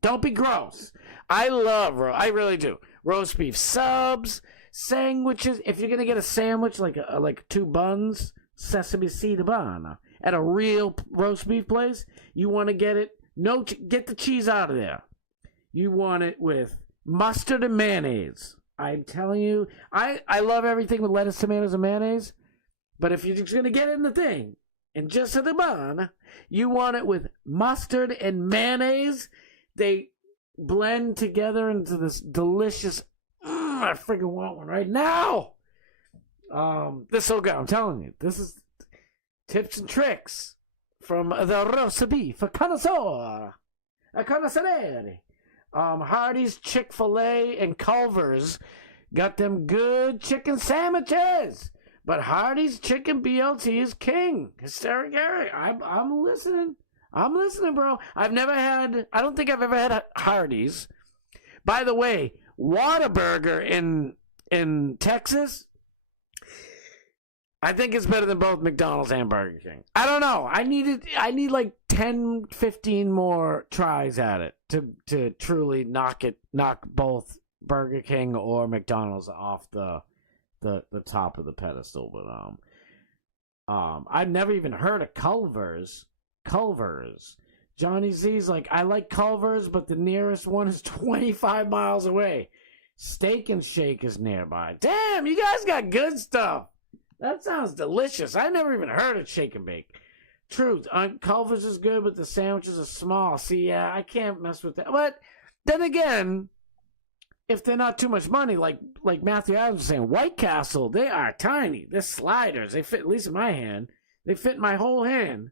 Don't be gross. I really do. Roast beef subs, sandwiches. If you're gonna get a sandwich, like 2 buns, sesame seed bun, at a real roast beef place, you want to get it. Get the cheese out of there. You want it with mustard and mayonnaise. I'm telling you, I love everything with lettuce, tomatoes, and mayonnaise. But if you're just gonna get it in the thing, and just in the bun, you want it with mustard and mayonnaise. They blend together into this delicious. I freaking want one right now. This is so good. I'm telling you, this is tips and tricks from the roast beef connoisseur, a connoisseur. Hardee's, Chick-fil-A, and Culver's got them good chicken sandwiches. But Hardee's chicken BLT is king. Hysteric Harry. I'm listening. I'm listening, bro. I don't think I've ever had Hardee's. By the way, Whataburger in Texas, I think it's better than both McDonald's and Burger King. I don't know. I need like 10, 15 more tries at it to truly knock both Burger King or McDonald's off the top of the pedestal. But I've never even heard of Culver's. Johnny Z's like, I like Culver's, but the nearest one is 25 miles away. Steak and Shake is nearby. Damn, you guys got good stuff. That sounds delicious. I never even heard of Shake and Bake. Truth, Culver's is good, but the sandwiches are small. See, yeah, I can't mess with that. But then again, if they're not too much money, like Matthew Adams was saying, White Castle, they are tiny. They're sliders. They fit, at least in my hand, they fit in my whole hand.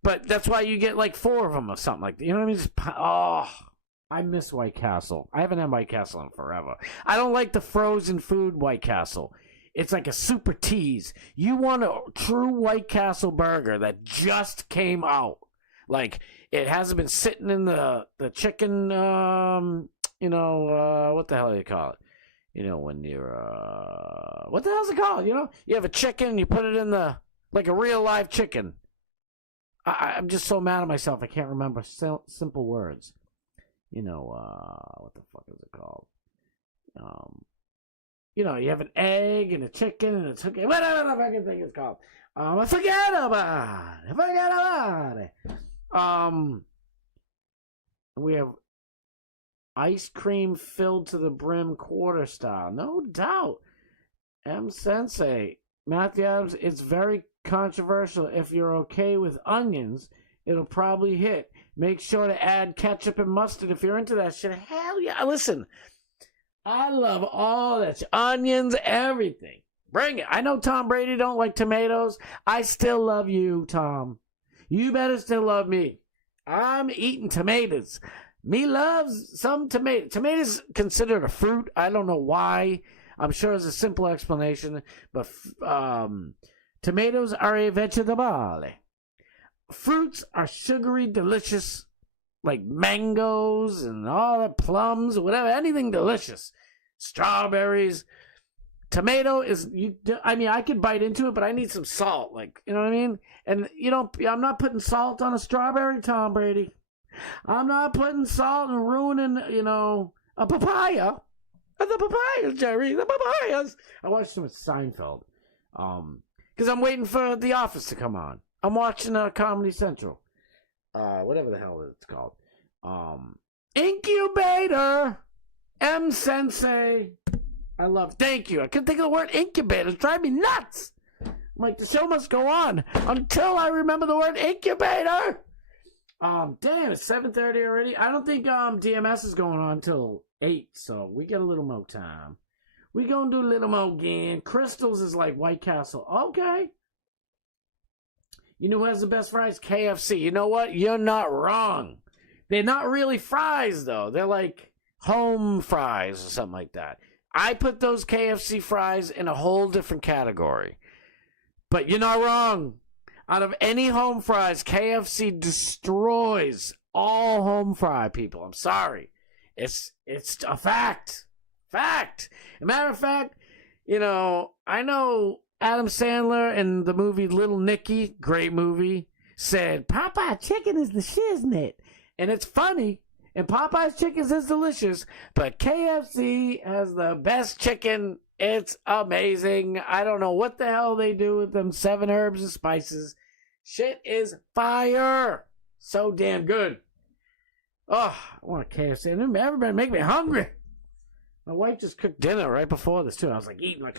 But that's why you get like 4 of them or something like that. You know what I mean? I miss White Castle. I haven't had White Castle in forever. I don't like the frozen food White Castle. It's like a super tease. You want a true White Castle burger that just came out. Like, it hasn't been sitting in the chicken, what the hell do you call it? When you're, what the hell's it called? You have a chicken and you put it in like a real live chicken. I'm just so mad at myself. I can't remember simple words. What the fuck is it called? You have an egg and a chicken and a chicken. Whatever the fucking thing is called. Forget about it. We have ice cream filled to the brim quarter style. No doubt. M. Sensei. Matthew Adams, it's very controversial. If you're okay with onions, it'll probably hit. Make sure to add ketchup and mustard if you're into that shit. Hell yeah. Listen, I love all that shit. Onions, everything. Bring it. I know Tom Brady don't like tomatoes. I still love you, Tom. You better still love me. I'm eating tomatoes. Me loves some tomatoes. Tomatoes considered a fruit. I don't know why. I'm sure there's a simple explanation. But tomatoes are a vegetable. Fruits are sugary, delicious, like mangoes and all the plums, whatever, anything delicious. Strawberries. Tomato is, I could bite into it, but I need some salt, you know what I mean? And, I'm not putting salt on a strawberry, Tom Brady. I'm not putting salt and ruining, a papaya. The papayas, Jerry, the papayas. I watched some of Seinfeld, because I'm waiting for The Office to come on. I'm watching Comedy Central. whatever the hell it's called. Incubator. M Sensei. Thank you. I couldn't think of the word incubator. It's driving me nuts. I'm like, the show must go on until I remember the word incubator. Damn, it's 7:30 already. I don't think DMS is going on till 8, so we get a little more time. We gonna do a little more again. Crystals is like White Castle. Okay. You know who has the best fries? KFC. You know what? You're not wrong. They're not really fries, though. They're like home fries or something like that. I put those KFC fries in a whole different category. But you're not wrong. Out of any home fries, KFC destroys all home fry people. I'm sorry. It's a fact. Fact. As a matter of fact, you know, I know Adam Sandler in the movie Little Nicky, great movie, said Popeye chicken is the shiznit. And it's funny. And Popeye's chicken is delicious. But KFC has the best chicken. It's amazing. I don't know what the hell they do with them 7 herbs and spices. Shit is fire. So damn good. Oh, I want a KFC. Everybody make me hungry. My wife just cooked dinner right before this too. I was like eating like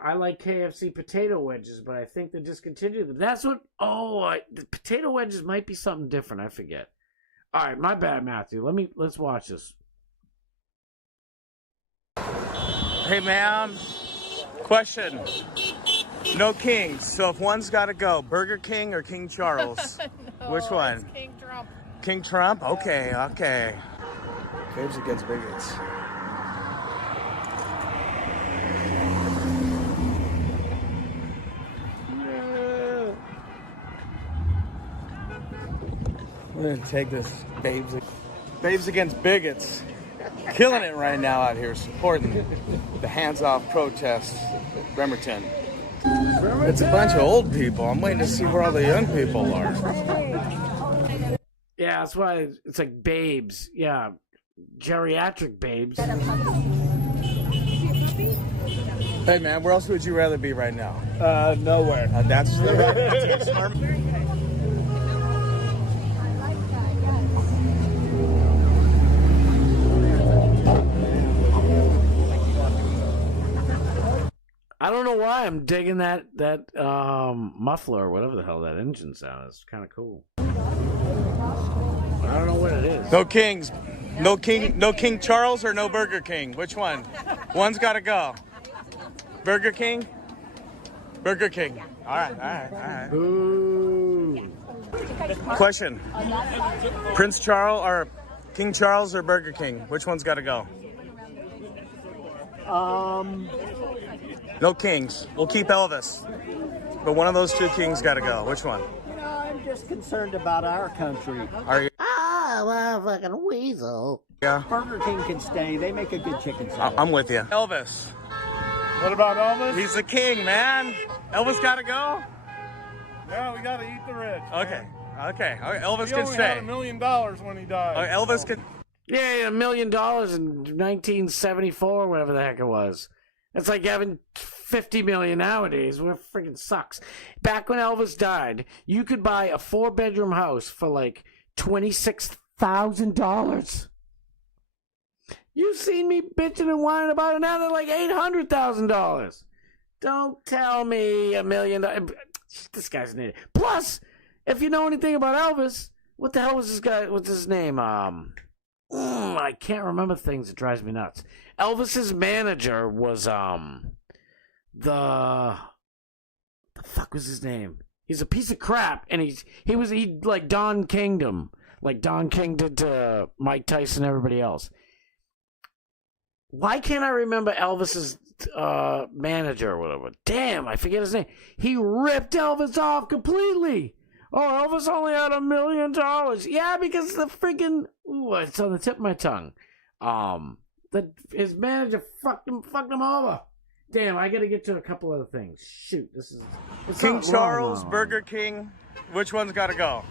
I like KFC potato wedges, but I think they discontinued them. That's what the potato wedges might be something different. I forget. All right, my bad, Matthew. Let's watch this. Hey, ma'am. Question. No kings. So if one's got to go, Burger King or King Charles? No, which one? It's King Trump. King Trump? Okay. Babes against bigots. I'm gonna take this babes against bigots. Killing it right now out here, supporting the hands-off protest, Bremerton. It's a bunch of old people. I'm waiting to see where all the young people are. Yeah, that's why it's like babes. Yeah, geriatric babes. Hey, man, where else would you rather be right now? Nowhere. That's I don't know why I'm digging that muffler or whatever the hell that engine sound is. Kind of cool. I don't know what it is. No kings. No King Charles or no Burger King. Which one? One's got to go. Burger King? Burger King. All right. Ooh. Question. Prince Charles or King Charles or Burger King? Which one's got to go? No kings. We'll keep Elvis. But one of those two kings got to go. Which one? I'm just concerned about our country. Are you? Well, fucking weasel. Yeah. Burger King can stay. They make a good chicken salad. I'm with you. Elvis. What about Elvis? He's the king, man. Elvis got to go? Yeah, we got to eat the rich. Okay. Elvis He can only stay. had $1 million when he died. Elvis can. Yeah, $1 million in 1974, whatever the heck it was. It's like having 50 million nowadays. Where freaking sucks. Back when Elvis died, you could buy a 4-bedroom house for like $26,000. You've seen me bitching and whining about it now. They're like $800,000. Don't tell me $1 million. This guy's an idiot. Plus, if you know anything about Elvis, what the hell was this guy? What's his name? I can't remember things. It drives me nuts. Elvis's manager was the fuck was his name? He's a piece of crap, and he like Don Kingdom, like Don King did to Mike Tyson and everybody else. Why can't I remember Elvis's manager or whatever? Damn, I forget his name. He ripped Elvis off completely. Oh, Elvis only had $1 million. Yeah, because the freaking it's on the tip of my tongue. His manager fucked him over. Damn, I gotta get to a couple other things. Shoot, it's King not Charles, wrong. Burger King. Which one's got to go?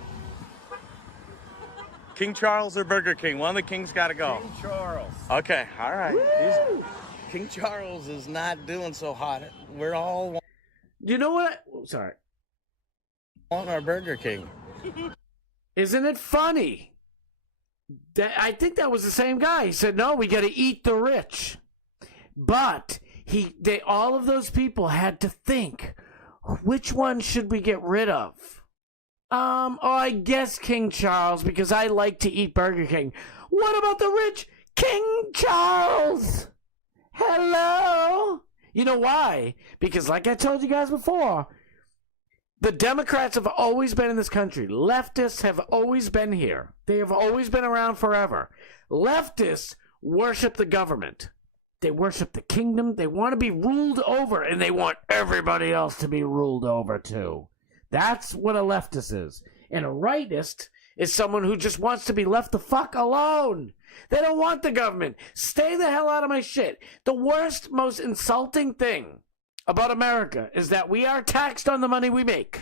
King Charles or Burger King? One of the kings got to go. King Charles. Okay, all right. King Charles is not doing so hot. We're all. You know what? Sorry. want our Burger King. Isn't it funny? I think that was the same guy. He said, no, we got to eat the rich. But all of those people had to think, which one should we get rid of? I guess King Charles, because I like to eat Burger King. What about the rich King Charles? Hello? You know why? Because like I told you guys before, the Democrats have always been in this country. Leftists have always been here. They have always been around forever. Leftists worship the government. They worship the kingdom. They want to be ruled over, and they want everybody else to be ruled over too. That's what a leftist is. And a rightist is someone who just wants to be left the fuck alone. They don't want the government. Stay the hell out of my shit. The worst, most insulting thing about America is that we are taxed on the money we make.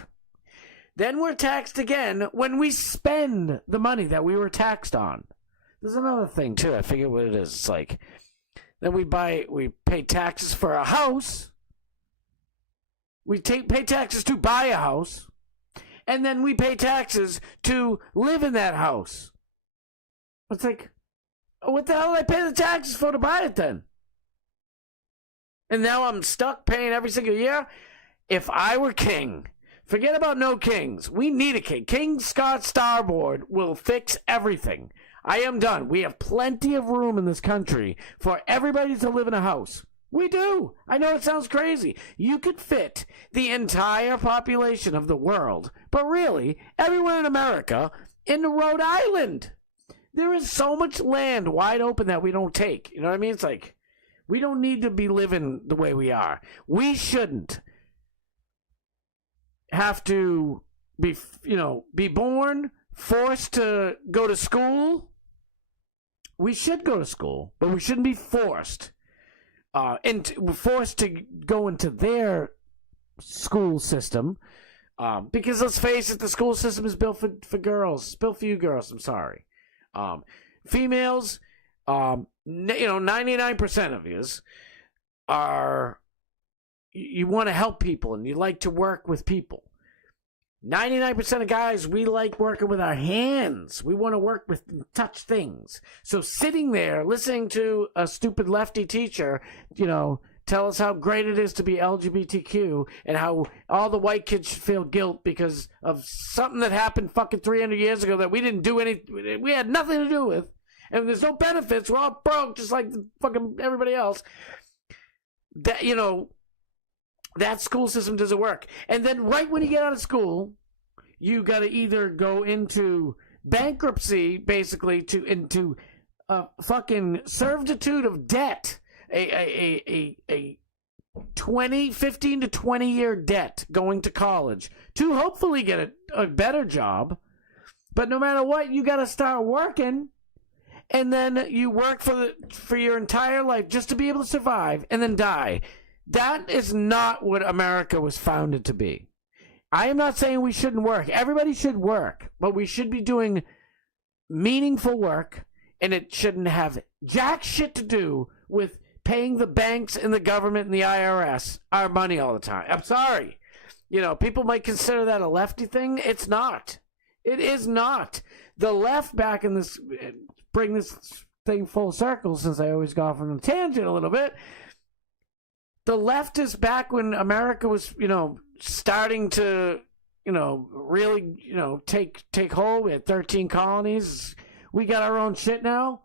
Then we're taxed again when we spend the money that we were taxed on. There's another thing too. I forget what it is. It's like, then we pay taxes for a house. We pay taxes to buy a house, and then we pay taxes to live in that house. It's like, what the hell did I pay the taxes for to buy it then? And now I'm stuck paying every single year? If I were king, forget about no kings. We need a king. King Scott Starboard will fix everything. I am done. We have plenty of room in this country for everybody to live in a house. We do. I know it sounds crazy. You could fit the entire population of the world, but really, everyone in America in Rhode Island. There is so much land wide open that we don't take. You know what I mean? It's like, we don't need to be living the way we are. We shouldn't have to be born, forced to go to school. We should go to school, but we shouldn't be forced. And forced to go into their school system, because let's face it, the school system is built for girls, built for you girls. I'm sorry, females. 99% of yous you want to help people and you like to work with people. 99% of guys, we like working with our hands. We want to work with touch things. So sitting there listening to a stupid lefty teacher, tell us how great it is to be LGBTQ and how all the white kids should feel guilt because of something that happened fucking 300 years ago that we didn't do we had nothing to do with. And there's no benefits. We're all broke just like fucking everybody else. That, that school system doesn't work. And then right when you get out of school, you got to either go into bankruptcy, basically, into fucking servitude of debt, a 15 to 20 year debt going to college to hopefully get a better job. But no matter what, you got to start working. And then you work for your entire life just to be able to survive and then die. That is not what America was founded to be. I am not saying we shouldn't work. Everybody should work, but we should be doing meaningful work, and it shouldn't have jack shit to do with paying the banks and the government and the IRS our money all the time. I'm sorry. People might consider that a lefty thing. It's not. It is not. The left back in this, bring this thing full circle since I always go off on a tangent a little bit. The leftists back when America was, starting to, really, take hold. We had 13 colonies. We got our own shit now.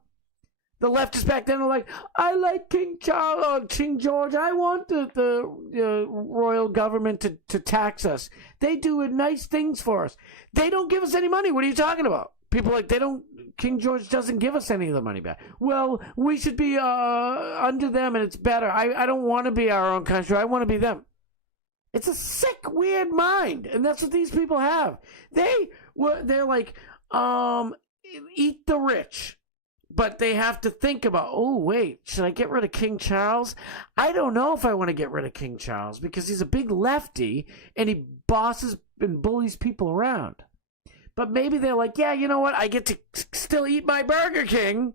The leftists back then were like, I like King Charles or King George. I want the royal government to tax us. They do nice things for us. They don't give us any money. What are you talking about? People are like, King George doesn't give us any of the money back. Well, we should be under them and it's better. I don't want to be our own country. I want to be them. It's a sick, weird mind. And that's what these people have. They're like, eat the rich. But they have to think about, oh, wait, should I get rid of King Charles? I don't know if I want to get rid of King Charles because he's a big lefty and he bosses and bullies people around. But maybe they're like, yeah, you know what? I get to still eat my Burger King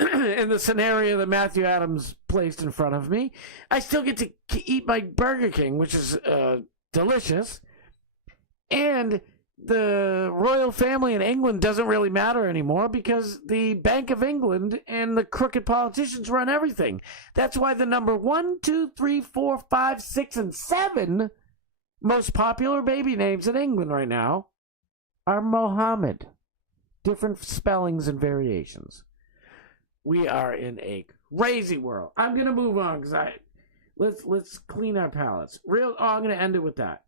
in the scenario that Matthew Adams placed in front of me. I still get to eat my Burger King, which is delicious. And the royal family in England doesn't really matter anymore because the Bank of England and the crooked politicians run everything. That's why the number 1, 2, 3, 4, 5, 6, and 7 most popular baby names in England right now are Mohammed. Different spellings and variations. We are in a crazy world. I'm gonna move on because let's clean our palates. I'm gonna end it with that.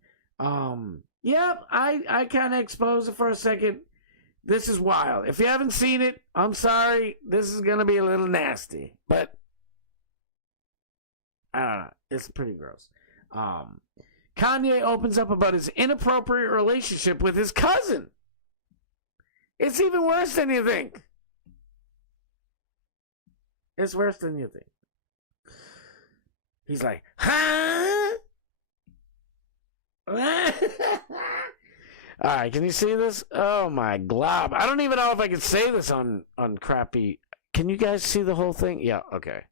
Yep, I kind of exposed it for a second. This is wild. If you haven't seen it, I'm sorry. This is gonna be a little nasty, but I don't know. It's pretty gross. Kanye opens up about his inappropriate relationship with his cousin. It's even worse than you think. It's worse than you think. He's like, huh? Alright, can you see this? Oh my glob. I don't even know if I can say this on crappy. Can you guys see the whole thing? Yeah, okay.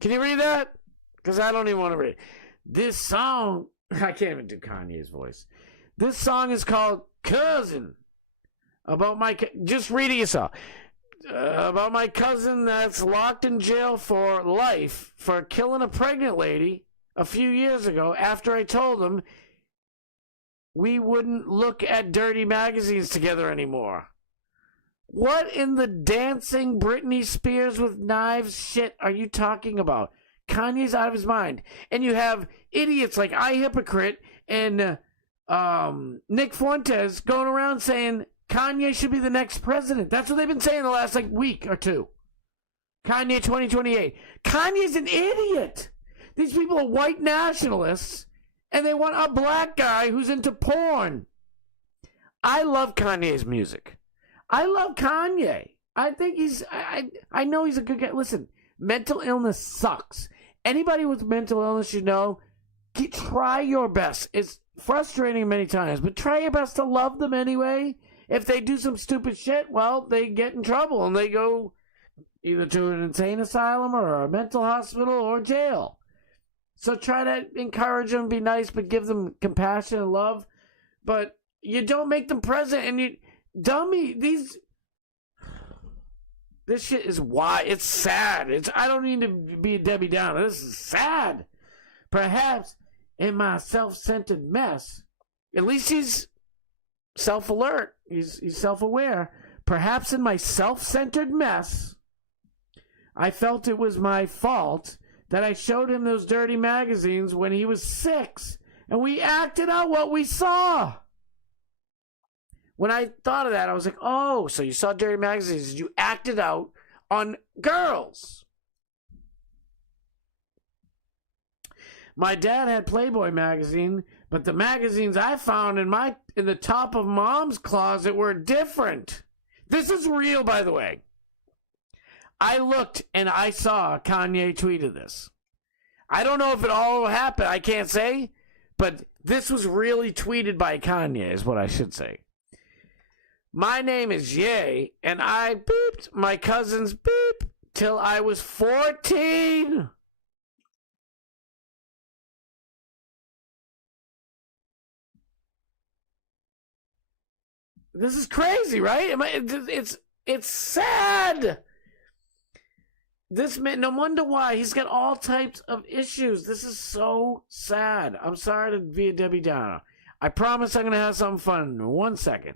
Can you read that? Because I don't even want to read it. This song, I can't even do Kanye's voice. This song is called Cousin. About my, just read it yourself. About my cousin that's locked in jail for life for killing a pregnant lady a few years ago after I told him we wouldn't look at dirty magazines together anymore. What in the dancing Britney Spears with knives shit are you talking about? Kanye's out of his mind. And you have idiots like iHypocrite and Nick Fuentes going around saying Kanye should be the next president. That's what they've been saying the last week or two. Kanye 2028. Kanye's an idiot. These people are white nationalists, and they want a black guy who's into porn. I love Kanye's music. I love Kanye. I think I know he's a good guy. Listen, mental illness sucks. Anybody with mental illness, try your best. It's frustrating many times, but try your best to love them anyway. If they do some stupid shit, well, they get in trouble and they go either to an insane asylum or a mental hospital or jail. So try to encourage them, be nice, but give them compassion and love. But you don't make them present, and you dummy this shit is why it's sad. I don't need to be a Debbie Downer. This is sad. Perhaps in my self-centered mess, at least he's self-alert. He's self-aware. Perhaps in my self-centered mess, I felt it was my fault that I showed him those dirty magazines when he was 6, and we acted out what we saw. When I thought of that, I was like, oh, so you saw dirty magazines, you acted out on girls. My dad had Playboy magazine, but the magazines I found in the top of Mom's closet were different. This is real, by the way. I looked and I saw Kanye tweeted this. I don't know if it all happened. I can't say, but this was really tweeted by Kanye, is what I should say. My name is Ye, and I beeped my cousin's beep till I was 14. This is crazy, right? It's sad. This man, no wonder why. He's got all types of issues. This is so sad. I'm sorry to be a Debbie Downer. I promise I'm going to have some fun in 1 second.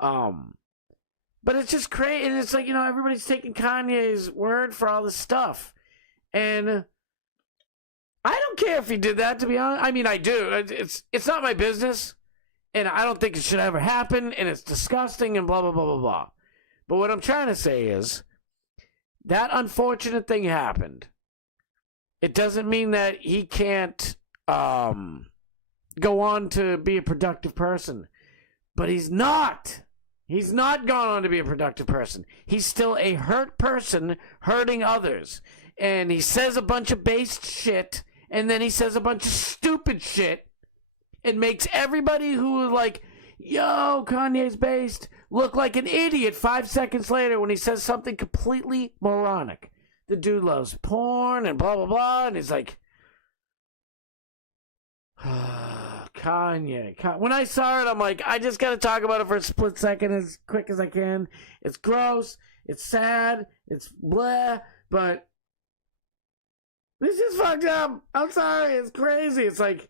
But it's just crazy. And it's like, everybody's taking Kanye's word for all this stuff. And I don't care if he did that, to be honest. I mean, I do. It's not my business. And I don't think it should ever happen. And it's disgusting and blah, blah, blah, blah, blah. But what I'm trying to say is, that unfortunate thing happened. It doesn't mean that he can't go on to be a productive person. But he's not. He's not gone on to be a productive person. He's still a hurt person hurting others. And he says a bunch of based shit. And then he says a bunch of stupid shit. It makes everybody who is like, yo, Kanye's based, look like an idiot 5 seconds later when he says something completely moronic. The dude loves porn and blah, blah, blah. And he's like, Kanye. When I saw it, I'm like, I just got to talk about it for a split second as quick as I can. It's gross. It's sad. It's blah. But this is fucked up. I'm sorry. It's crazy. It's like,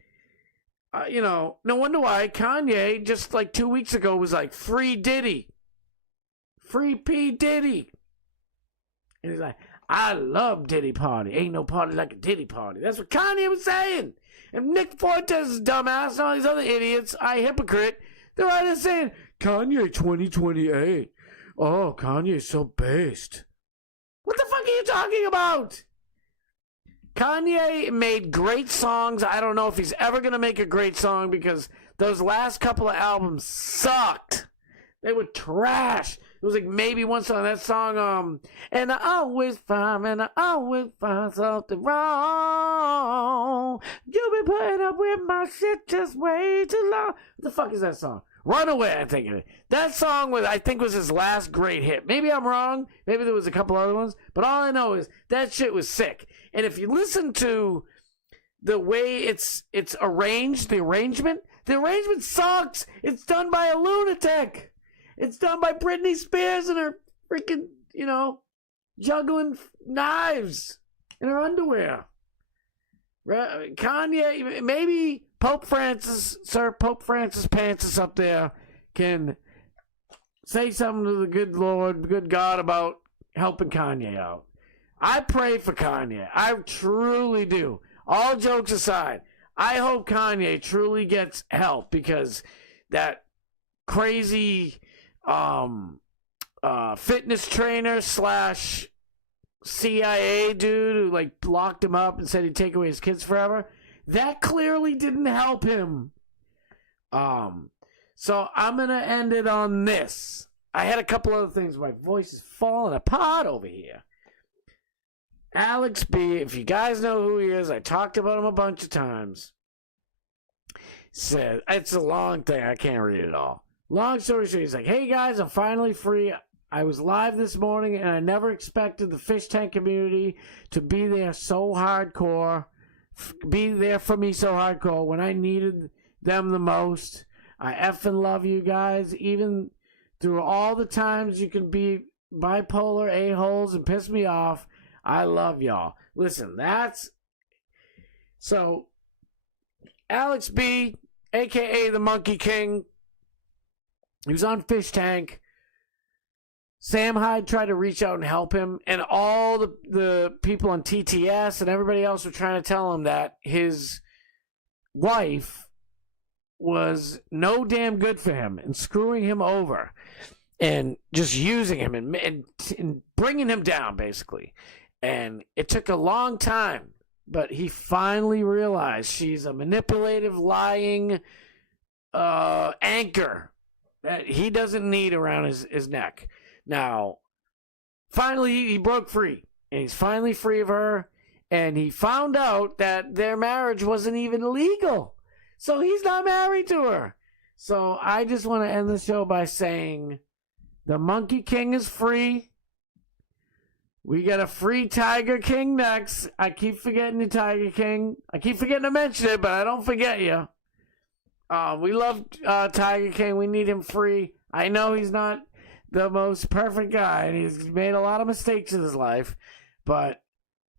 no wonder why Kanye just like 2 weeks ago was like, free Diddy. Free P. Diddy. And he's like, I love Diddy party. Ain't no party like a Diddy party. That's what Kanye was saying. And Nick Fortes' dumbass and all these other idiots, hypocrite, they're right there saying, Kanye 2028. Oh, Kanye's so based. What the fuck are you talking about? Kanye made great songs. I don't know if he's ever going to make a great song because those last couple of albums sucked. They were trash. It was like maybe one song, that song, and I always find something wrong. You been putting up with my shit just way too long. What the fuck is that song? Runaway, I think of it. That song I think was his last great hit. Maybe I'm wrong. Maybe there was a couple other ones. But all I know is that shit was sick. And if you listen to the way it's arranged, the arrangement sucks. It's done by a lunatic. It's done by Britney Spears and her freaking, juggling knives in her underwear. Kanye, maybe Pope Francis Pants up there can say something to the good Lord, good God about helping Kanye out. I pray for Kanye. I truly do. All jokes aside, I hope Kanye truly gets help because that crazy fitness trainer / CIA dude who like locked him up and said he'd take away his kids forever, that clearly didn't help him. So I'm gonna end it on this. I had a couple other things. My voice is falling apart over here. Alex B, if you guys know who he is, I talked about him a bunch of times. Said it's a long thing, I can't read it all. Long story short, he's like, hey guys, I'm finally free. I was live this morning and I never expected the fish tank community to be there so hardcore, be there for me so hardcore when I needed them the most. I effing love you guys, even through all the times you can be bipolar a-holes and piss me off. I love y'all. Listen, so Alex B, a.k.a. the Monkey King, he was on Fish Tank. Sam Hyde tried to reach out and help him, and all the people on TTS and everybody else were trying to tell him that his wife was no damn good for him and screwing him over and just using him and bringing him down, basically. And it took a long time, but he finally realized she's a manipulative, lying anchor that he doesn't need around his neck. Now, finally, he broke free, and he's finally free of her, and he found out that their marriage wasn't even legal, so he's not married to her. So I just want to end the show by saying the Monkey King is free. We got a free Tiger King next. I keep forgetting the Tiger King. I keep forgetting to mention it, but I don't forget you. We love Tiger King. We need him free. I know he's not the most perfect guy, and he's made a lot of mistakes in his life, but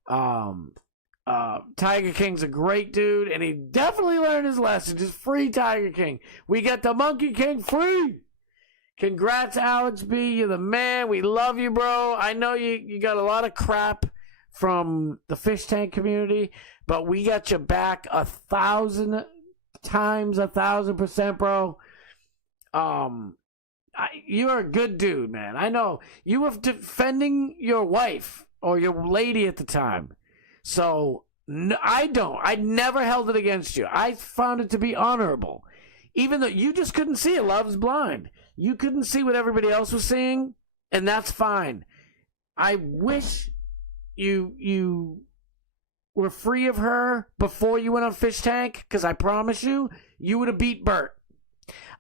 Tiger King's a great dude, and he definitely learned his lesson. Just free Tiger King. We got the Monkey King free. Congrats, Alex B. You're the man. We love you, bro. I know you got a lot of crap from the fish tank community, but we got your back 1,000 times, 1,000%, bro. You're a good dude, man. I know you were defending your wife or your lady at the time. So I never held it against you. I found it to be honorable. Even though you just couldn't see it. Love's blind. You couldn't see what everybody else was seeing, and that's fine. I wish you were free of her before you went on Fish Tank, because I promise you would have beat Bert.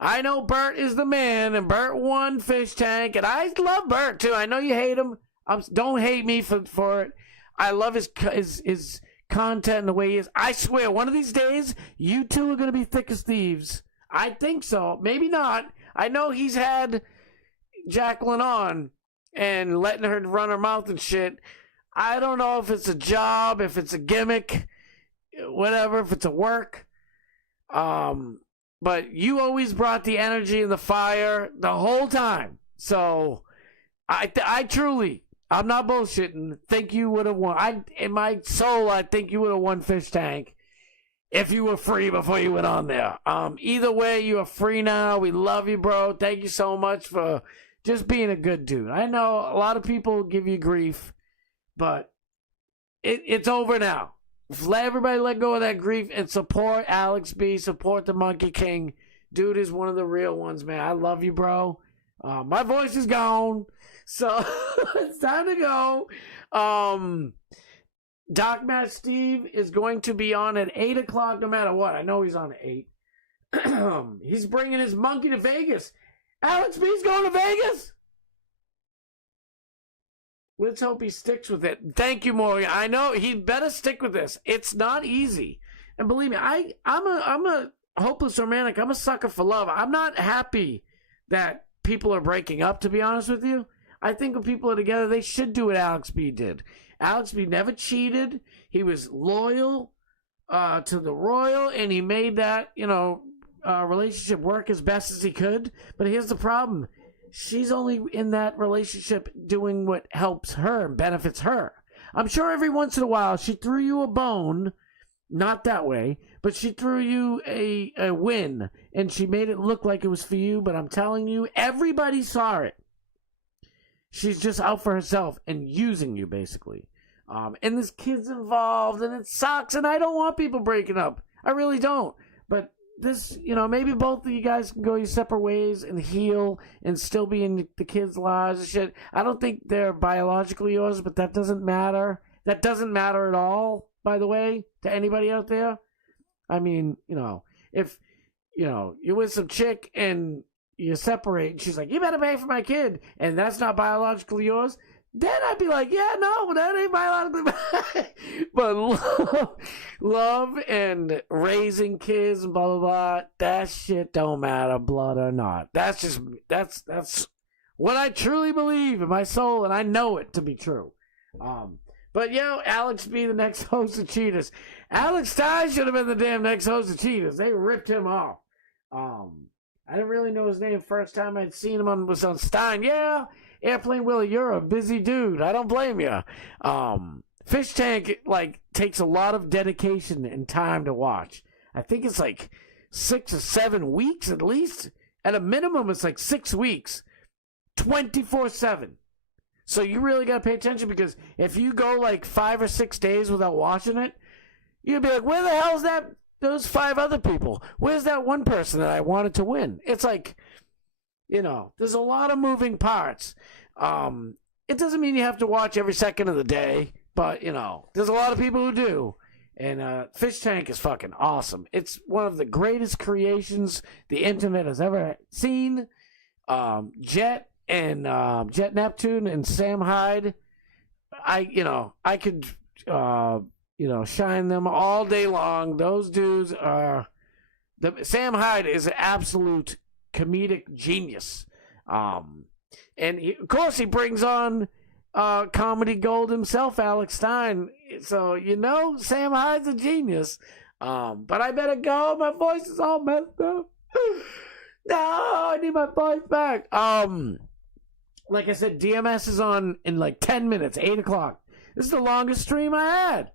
I know Bert is the man, and Bert won Fish Tank, and I love Bert too. I know you hate him. Don't hate me for it. I love his content and the way he is. I swear, one of these days, you two are going to be thick as thieves. I think so. Maybe not. I know he's had Jacqueline on and letting her run her mouth and shit. I don't know if it's a job, if it's a gimmick, whatever, if it's a work. But you always brought the energy and the fire the whole time. So I truly, I'm not bullshitting, think you would have won. In my soul, I think you would have won Fish Tank if you were free before you went on there. Either way, you are free now. We love you, bro. Thank you so much for just being a good dude. I know a lot of people give you grief, but it's over now. Let everybody let go of that grief and support Alex B. Support the Monkey King. Dude is one of the real ones, man. I love you, bro. My voice is gone, so it's time to go. Doc Matt Steve is going to be on at 8 o'clock no matter what. I know he's on at 8. He's bringing his monkey to Vegas. Alex B's going to Vegas? Let's hope he sticks with it. Thank you, Morgan. I know he better stick with this. It's not easy. And believe me, I'm a hopeless romantic. I'm a sucker for love. I'm not happy that people are breaking up, to be honest with you. I think when people are together, they should do what Alex B did. Alex B never cheated. He was loyal to the royal, and he made that, relationship work as best as he could. But here's the problem. She's only in that relationship doing what helps her and benefits her. I'm sure every once in a while she threw you a bone, not that way, but she threw you a win, and she made it look like it was for you, but I'm telling you, everybody saw it. She's just out for herself and using you, basically. And this kid's involved, and it sucks, and I don't want people breaking up. I really don't. But this, maybe both of you guys can go your separate ways and heal and still be in the kids' lives and shit. I don't think they're biologically yours, but that doesn't matter. That doesn't matter at all, by the way, to anybody out there. I mean, if, you're with some chick and you separate and she's like, you better pay for my kid, and that's not biologically yours, then I'd be like, yeah, no, that ain't biologically mine. But love and raising kids and blah, blah, blah, that shit don't matter, blood or not. That's what I truly believe in my soul, and I know it to be true. But, Alex B, the next host of Cheaters. Alex Stein should have been the damn next host of Cheaters. They ripped him off. I didn't really know his name first time I'd seen him was on Stein. Yeah, Airplane Willie, you're a busy dude. I don't blame you. Fish Tank, takes a lot of dedication and time to watch. I think it's 6 or 7 weeks at least. At a minimum, it's 6 weeks. 24/7. So you really got to pay attention, because if you go 5 or 6 days without watching it, you'll be like, where the hell is that? Those 5 other people. Where's that one person that I wanted to win? It's there's a lot of moving parts. It doesn't mean you have to watch every second of the day, but, there's a lot of people who do. And Fish Tank is fucking awesome. It's one of the greatest creations the internet has ever seen. Jet Neptune and Sam Hyde, I could shine them all day long. Those dudes are Sam Hyde is an absolute comedic genius. And of course he brings on comedy gold himself, Alex Stein. So Sam Hyde's a genius. But I better go. My voice is all messed up. No, I need my voice back. Like I said, DMS is on in 10 minutes, 8 o'clock. This is the longest stream I had.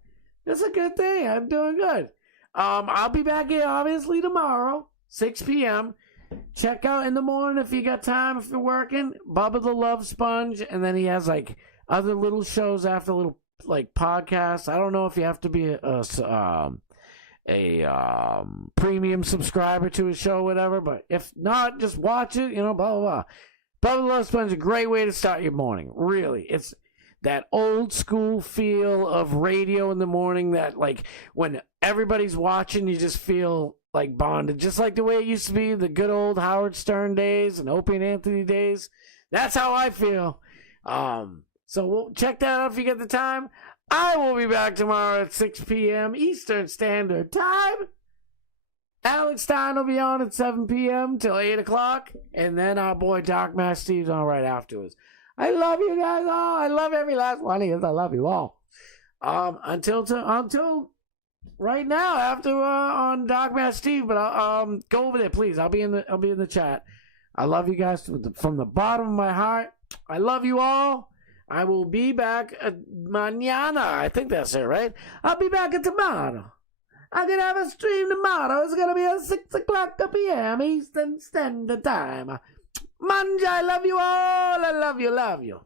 That's a good thing. I'm doing good. I'll be back here obviously tomorrow, 6 p.m. Check out in the morning if you got time, if you're working, Bubba the Love Sponge, and then he has other little shows after, little podcasts. I don't know if you have to be a premium subscriber to his show or whatever, but if not, just watch it, blah, blah, blah. Bubba the Love Sponge is a great way to start your morning. Really. It's that old school feel of radio in the morning that, when everybody's watching, you just feel bonded. Just like the way it used to be, the good old Howard Stern days and Opie and Anthony days. That's how I feel. So we'll check that out if you get the time. I will be back tomorrow at 6 p.m. Eastern Standard Time. Alex Stein will be on at 7 p.m. till 8 o'clock. And then our boy Doc Mass Steve's on right afterwards. I love you guys all. I love every last one of you. I love you all. Until right now, after on Doc Mass Steve, but go over there, please. I'll be in the chat. I love you guys from the bottom of my heart. I love you all. I will be back mañana. I think that's it, right? I'll be back tomorrow. I'm gonna have a stream tomorrow. It's gonna be at 6 o'clock p.m. Eastern Standard Time. Manja, I love you all. I love you.